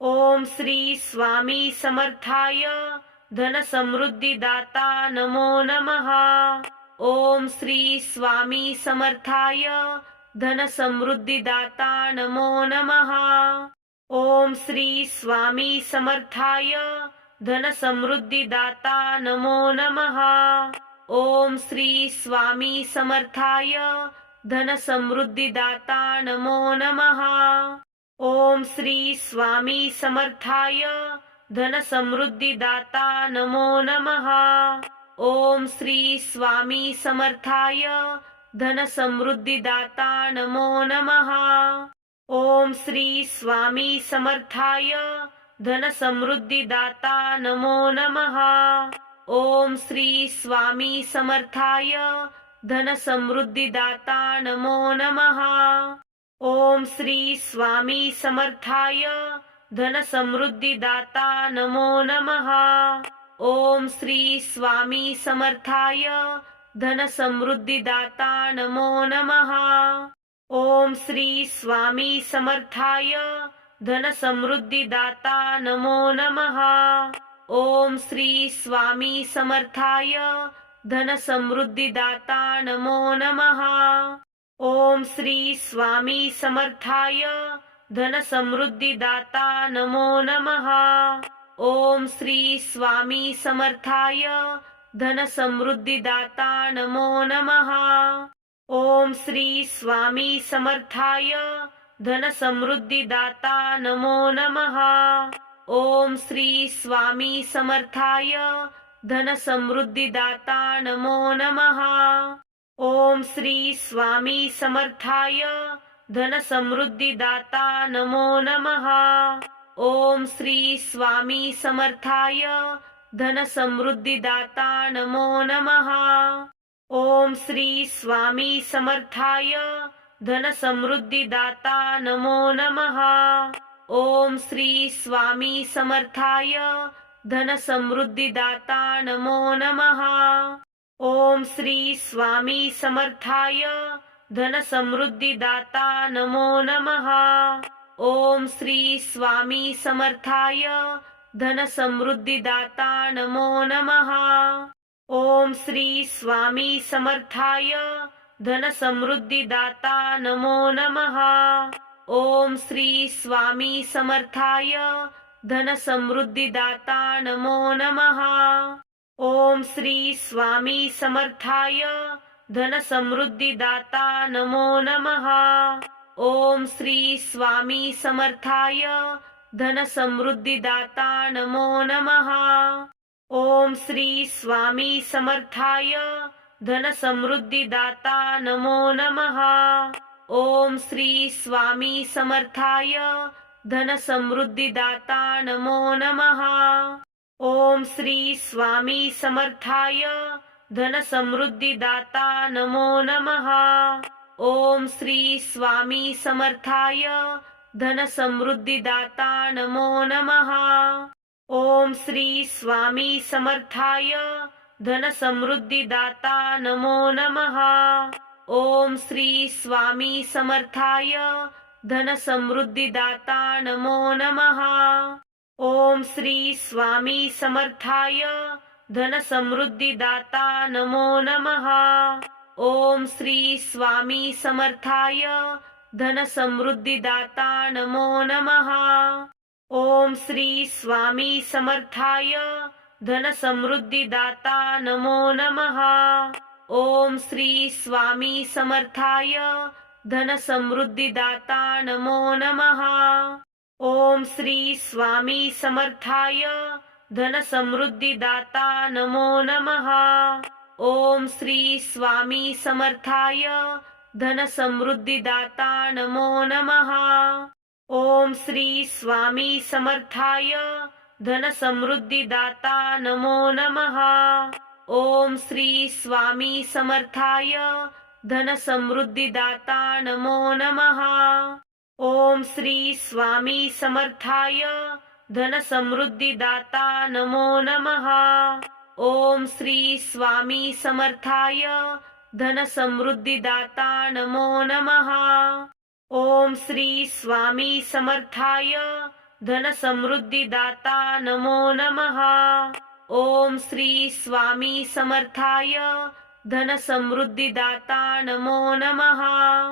ओम श्री स्वामी समर्थाय धन समृद्धिदाता नमो नमः। ओम श्री स्वामी समर्थाय धन समृद्धिदाता नमो नमः। ओम श्री स्वामी समर्थाय धन समृद्धिदाता नमो नमः। ओम श्री स्वामी समर्थाय धन समृद्धिदाता नमो नमः। ओम श्री स्वामी समर्थाय धन समृद्धिदाता नमो नमः। ओम श्री स्वामी समर्थाय धन समृद्धिदाता नमो नमः। ओम श्री स्वामी समर्थाय धन समृद्धिदाता नमो नमः। ओम श्री स्वामी समर्थाय धन समृद्धिदाता नमो नमः। ओम श्री स्वामी समर्थाय धन समृद्धिदाता नमो नमः। ओम श्री स्वामी समर्थाय धन समृद्धिदाता नमो नमः। ओम श्री स्वामी समर्थाय धन समृद्धिदाता नमो नमः। ओम श्री स्वामी समर्थाय धन समृद्धिदाता नमो नमः। ओम श्री स्वामी समर्थाय धन समृद्धिदाता नमो नमः। ओम श्री स्वामी समर्थाय धन समृद्धिदाता नमो नमः। ओम श्री स्वामी समर्थाय धन समृद्धिदाता नमो नमः। ओम श्री स्वामी समर्थाय धन समृद्धिदाता नमो नमः। ओम श्री स्वामी समर्थाय धन समृद्धिदाता नमो नमः। ओम श्री स्वामी समर्थाय धन समृद्धिदाता नमो नमः। ओम श्री स्वामी समर्थाय धन समृद्धी दाता नमो नमः। ओम श्री स्वामी समर्थाय धन समृद्धी दाता नमो नमः। ओम श्री स्वामी समर्थाय धन समृद्धी दाता नमो नमः। ओम श्री स्वामी समर्थाय धन समृद्धी दाता नमो नमः। ओम श्री स्वामी समर्थाय धन समृद्धी दाता नमो नमः। ओम श्री स्वामी समर्थाय धन समृद्धी दाता नमो नमः। ओम श्री स्वामी समर्थाय धन समृद्धी दाता नमो नमः। ओम श्री स्वामी समर्थाय धन समृद्धी दाता नमो नमः। ओम श्री स्वामी समर्थाय धन समृद्धी दाता नमो नमः। ओम श्री स्वामी समर्थाय धन समृद्धी दाता नमो नमः। ओम श्री स्वामी समर्थाय धन समृद्धी दाता नमो नमः। ओम श्री स्वामी समर्थाय धन समृद्धी दाता नमो नमः। ओम श्री स्वामी समर्थाय धन समृद्धी दाता नमो नमः। ओम श्री स्वामी समर्थाय धन समृद्धी दाता नमो नमः। ओम श्री स्वामी समर्थाय धन समृद्धी दाता नमो नमः। ओम श्री स्वामी समर्थाय धन समृद्धी दाता नमो नमः। ओम श्री स्वामी समर्थाय धन समृद्धी दाता नमो नमः। ओम श्री स्वामी समर्थाय धन समृद्धी दाता नमो नमः। ओम श्री स्वामी समर्थाय धन समृद्धी दाता नमो नमः। ओम श्री स्वामी समर्थाय धन समृद्धी दाता नमो नमः। ओम श्री स्वामी समर्थाय धन समृद्धी दाता नमो नमः। ओम श्री स्वामी समर्थाय धन समृद्धी दाता नमो नमः। ओम श्री स्वामी समर्थाय धन समृद्धी दाता नमो नमः। ओम श्री स्वामी समर्थाय धन समृद्धी दाता नमो नमः। ओम श्री स्वामी समर्थाय धन समृद्धी दाता नमो नमः। ओम श्री स्वामी समर्थाय धन समृद्धी दाता नमो नमः।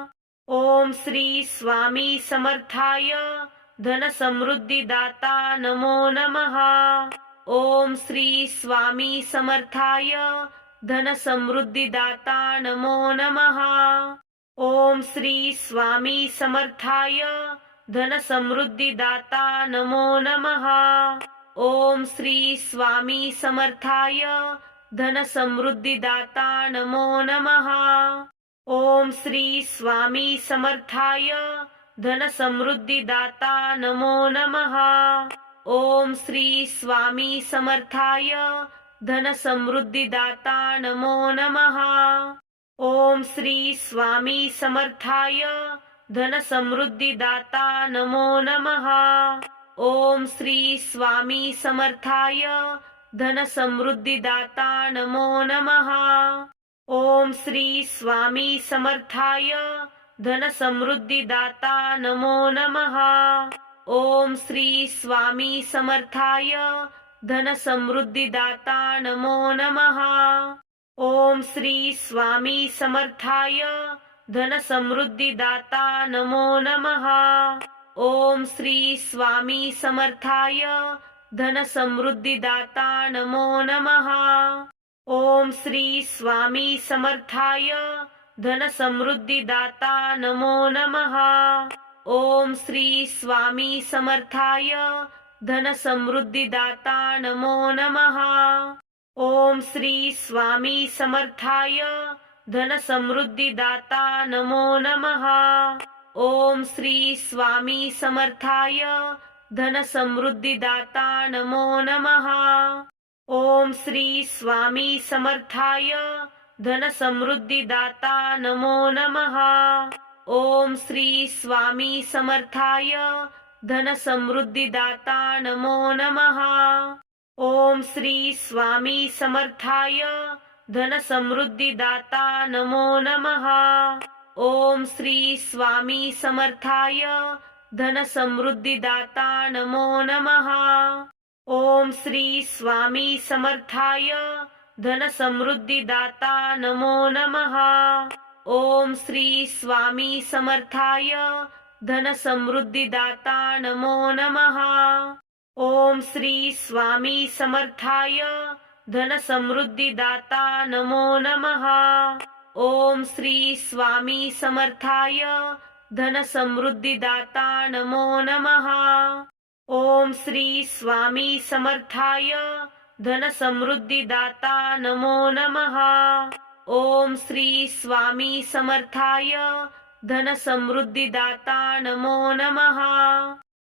ओम श्री स्वामी समर्थाय धन समृद्धी दाता नमो नमः। ओम श्री स्वामी समर्थाय धन समृद्धी दाता नमो नमः। ओम श्री स्वामी समर्थाय धन समृद्धी दाता नमो नमः। ओम श्री स्वामी समर्थाय धन समृद्धी दाता नमो नमः। ओम श्री स्वामी समर्थाय धन समृद्धी दाता नमो नमः। ओम श्री स्वामी समर्थाय धन समृद्धी दाता नमो नमः। ओम श्री स्वामी समर्थाय धन समृद्धी दाता नमो नमः। ओम श्री स्वामी समर्थाय धन समृद्धी दाता नमो नमः। ओम श्री स्वामी समर्थाय धन समृद्धी दाता नमो नमः। ओम श्री स्वामी समर्थाय धन समृद्धी दाता नमो नमः। ओम श्री स्वामी समर्थाय धन समृद्धी दाता नमो नमः। ओम श्री स्वामी समर्थाय धन समृद्धी दाता नमो नमः। ओम श्री स्वामी समर्थाय धन समृद्धी दाता नमो नमः। ओम श्री स्वामी समर्थाय धन समृद्धी दाता नमो नमः। ओम श्री स्वामी समर्थाय धन समृद्धी दाता नमो नमः। ओम श्री स्वामी समर्थाय धन समृद्धी दाता नमो नमः। ओम श्री स्वामी समर्थाय धन समृद्धिदाता नमो नमः। ओम श्री स्वामी समर्थाय धन समृद्धिदाता नमो नमः। ओम श्री स्वामी समर्थाय धन समृद्धिदाता नमो नमः। ओम श्री स्वामी समर्थाय धन समृद्धिदाता नमो नमः। ओम श्री स्वामी समर्थाय धन समृद्धिदाता नमो नमः। ओम श्री स्वामी समर्थाय धन समृद्धिदाता नमो नमः। ओम श्री स्वामी समर्थाय धन समृद्धिदाता नमो नमः। ओम श्री स्वामी समर्थाय धन समृद्धिदाता नमो नमः। ओम श्री स्वामी समर्थाय धन समृद्धिदाता नमो नमः। ओम श्री स्वामी समर्थाय धन समृद्धिदाता नमो नमः।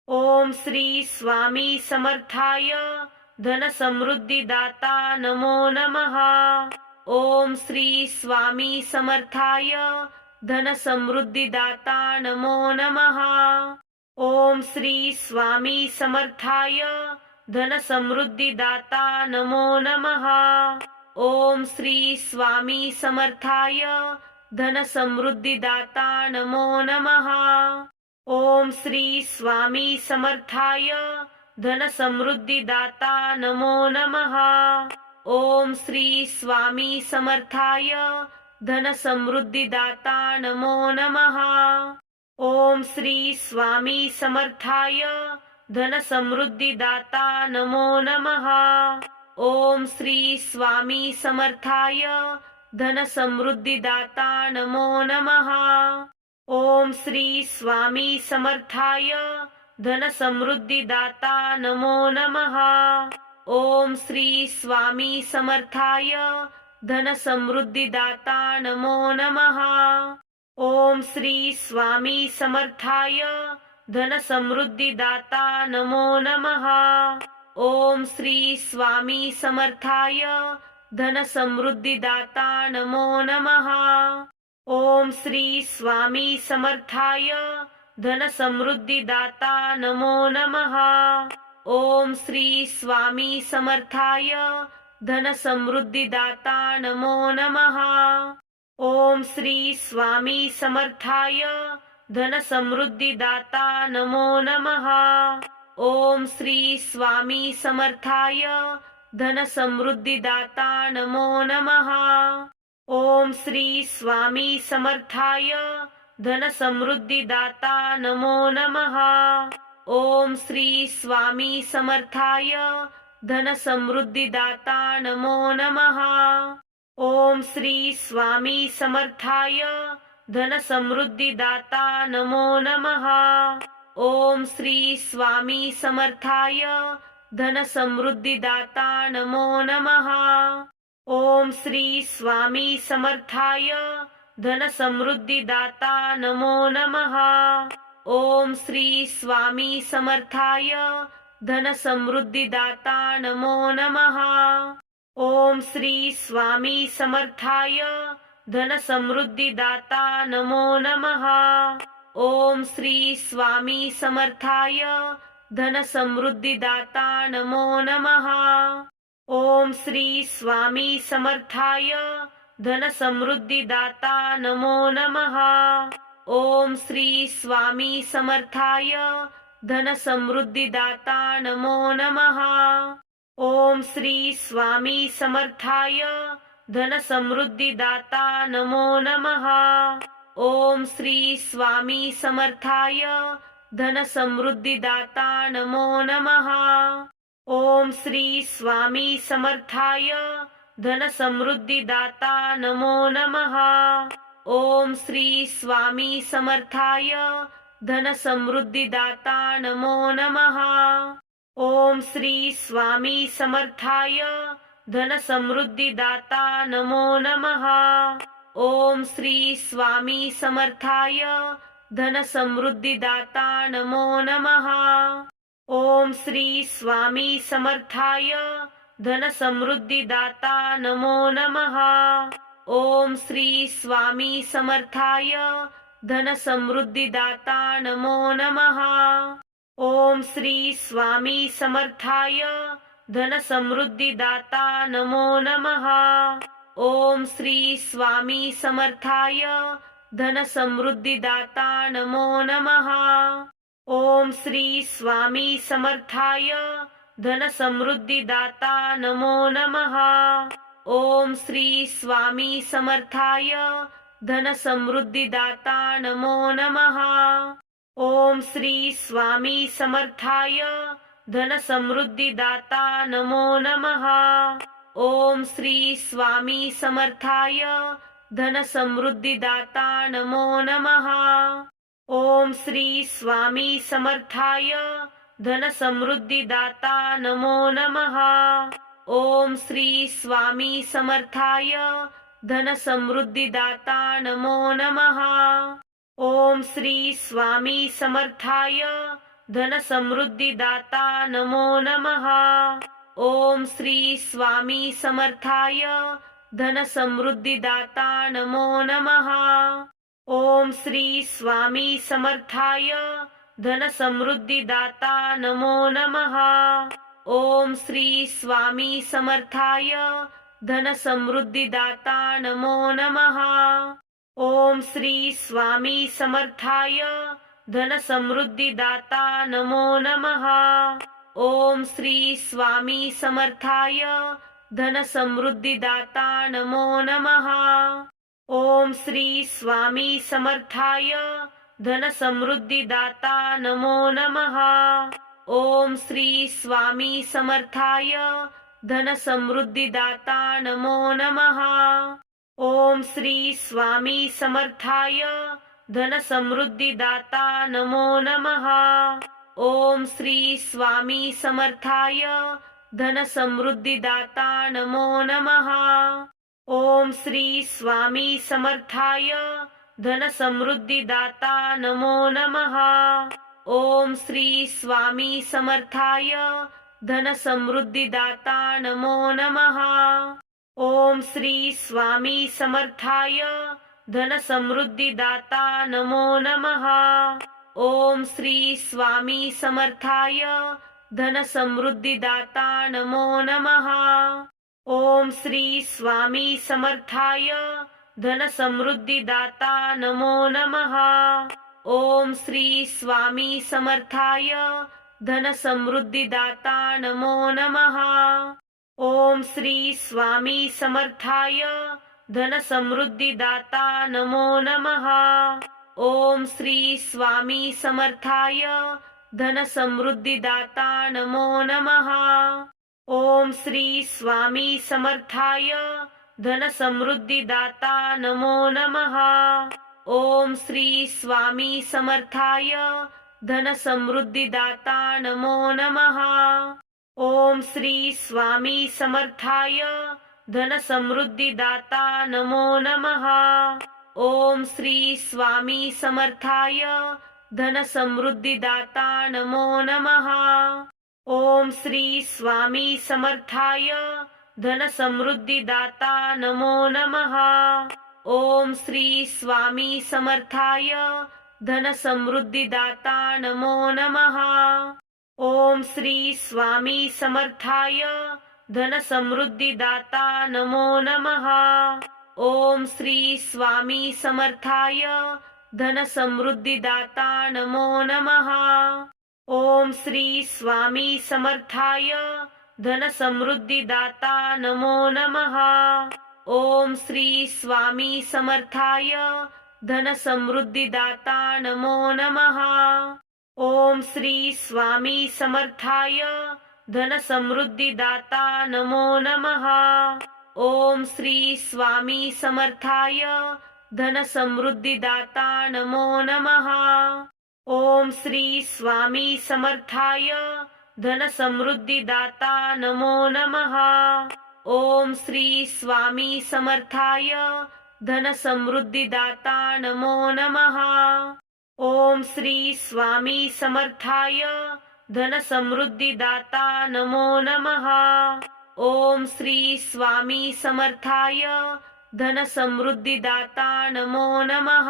ओम श्री स्वामी समर्थाय धन समृद्धिदाता नमो नमः। ओम श्री स्वामी समर्थाय धन समृद्धिदाता नमो नमः। ओम श्री स्वामी समर्थाय धन समृद्धिदाता नमो नमः। ओम श्री स्वामी समर्थाय धन समृद्धिदाता नमो नमः। ओम श्री स्वामी समर्थाय धन समृद्धिदाता नमो नमः। ओम श्री स्वामी समर्थाय धन समृद्धिदाता नमो नमः। ओम श्री स्वामी समर्थाय धन समृद्धिदाता नमो नमः। ओम श्री स्वामी समर्थाय धन समृद्धिदाता नमो नमः। ओम श्री स्वामी समर्थाय धन समृद्धिदाता नमो नमः। ओम श्री स्वामी समर्थाय धन समृद्धिदाता नमो नमः। ओम श्री स्वामी समर्थाय धन समृद्धिदाता नमो नमः। ओम श्री स्वामी समर्थाय धन समृद्धिदाता नमो नमः। ओम श्री स्वामी समर्थाय धन समृद्धिदाता नमो नमः। ओम श्री स्वामी समर्थाय धन समृद्धिदाता नमो नमः। ओम श्री स्वामी समर्थाय धन समृद्धिदाता नमो नमः। ओम श्री स्वामी समर्थाय धन समृद्धिदाता नमो नमः। ओम श्री स्वामी समर्थाय धन समृद्धिदाता नमो नमः। ओम श्री स्वामी समर्थाय धन समृद्धिदाता नमो नमः। ओम श्री स्वामी समर्थाय धन समृद्धिदाता नमो नमः। ओम श्री स्वामी समर्थाय धन समृद्धिदाता नमो नमः। ओम श्री स्वामी समर्थाय धन समृद्धिदाता नमो नमः। ओम श्री स्वामी समर्थाय धन समृद्धिदाता नमो नमः। ओम श्री स्वामी समर्थाय धन समृद्धिदाता नमो नमः। ओम श्री स्वामी समर्थाय धन समृद्धिदाता नमो नमः। ओम श्री स्वामी समर्थाय धन समृद्धिदाता नमो नमः। ओम श्री स्वामी समर्थाय धन समृद्धिदाता नमो नमः। ओम श्री स्वामी समर्थाय धन समृद्धिदाता नमो नमः। ओम श्री स्वामी समर्थाय धन समृद्धिदाता नमो नमः। ओम श्री स्वामी समर्थाय धन समृद्धिदाता नमो नमः। ओम श्री स्वामी समर्थाय धन समृद्धिदाता नमो नमः। ओम श्री स्वामी समर्थाय धन समृद्धिदाता नमो नमः। ओम श्री स्वामी समर्थाय धन समृद्धिदाता नमो नमः। ओम श्री स्वामी समर्थाय धन समृद्धिदाता नमो नमः। ओम श्री स्वामी समर्थाय धन समृद्धिदाता नमो नमः। ओम श्री स्वामी समर्थाय धन समृद्धिदाता नमो नमः। ओम श्री स्वामी समर्थाय धन समृद्धिदाता नमो नमः। ओम श्री स्वामी समर्थाय धन समृद्धिदाता नमो नमः। ओम श्री स्वामी समर्थाय धन समृद्धिदाता नमो नमः। ओम श्री स्वामी समर्थाय धन समृद्धिदाता नमो नमः। ओम श्री स्वामी समर्थाय धन समृद्धिदाता नमो नमः। ओम श्री स्वामी समर्थाय धन समृद्धिदाता नमो नमः। ओम श्री स्वामी समर्थाय धन समृद्धिदाता नमो नमः। ओम श्री स्वामी समर्थाय धन समृद्धिदाता नमो नमः। ओम श्री स्वामी समर्थाय धन समृद्धिदाता नमो नमः। ओम श्री स्वामी समर्थाय धन समृद्धिदाता नमो नमः। ओम श्री स्वामी समर्थाय धन समृद्धिदाता नमो नमः। ओम श्री स्वामी समर्थाय धन समृद्धिदाता नमो नमः। ओम श्री स्वामी समर्थाय धन समृद्धिदाता नमो नमः। ओम श्री स्वामी समर्थाय धन समृद्धिदाता नमो नमः। ओम श्री स्वामी समर्थाय धन समृद्धिदाता नमो नमः। ओम श्री स्वामी समर्थाय धन समृद्धिदाता नमो नमः। ओम श्री स्वामी समर्थाय धन समृद्धिदाता नमो नमः। ओम श्री स्वामी समर्थाय धन समृद्धिदाता नमो नमः। ओम श्री स्वामी समर्थाय धन समृद्धिदाता नमो नमः। ओम श्री स्वामी समर्थाय धन समृद्धिदाता नमो नमः। ओम श्री स्वामी समर्थाय धन समृद्धिदाता नमो नमः। ओम श्री स्वामी समर्थाय धन समृद्धिदाता नमो नमः। ओम श्री स्वामी समर्थाय धन समृद्धिदाता नमो नमः। ओम श्री स्वामी समर्थाय धन समृद्धिदाता नमो नमः। ओम श्री स्वामी समर्थाय धन समृद्धिदाता नमो नमः। ओम श्री स्वामी समर्थाय धन समृद्धिदाता नमो नमः। ओम श्री स्वामी समर्थाय धन समृद्धिदाता नमो नमः। ओम श्री स्वामी समर्थाय धन समृद्धिदाता नमो नमः। ओम श्री स्वामी समर्थाय धन समृद्धिदाता नमो नमः। ओम श्री स्वामी समर्थाय धन समृद्धिदाता नमो नमः। ओम श्री स्वामी समर्थाय धन समृद्धिदाता नमो नमः। ओम श्री स्वामी समर्थाय धन समृद्धिदाता नमो नमः। ओम श्री स्वामी समर्थाय धन समृद्धिदाता नमो नमः। ओम श्री स्वामी समर्थाय धन समृद्धिदाता नमो नमः। ओम श्री स्वामी समर्थाय धन समृद्धिदाता नमो नमः। ओम श्री स्वामी समर्थाय धन समृद्धिदाता नमो नमः। ओम श्री स्वामी समर्थाय धन समृद्धिदाता नमो नमः। ओम श्री स्वामी समर्थाय धन समृद्धिदाता नमो नमः। ओम श्री स्वामी समर्थाय धन समृद्धिदाता नमो नमः। ओम श्री स्वामी समर्थाय धन समृद्धिदाता नमो नमः। ओम श्री स्वामी समर्थाय धन समृद्धी दाता नमो नमः.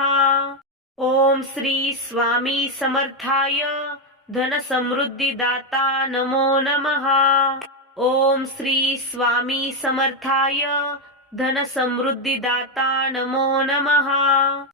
ओम श्री स्वामी समर्थाय धन समृद्धी दाता नमो नमः. ओम श्री स्वामी समर्थाय धन समृद्धी दाता नमो नमः.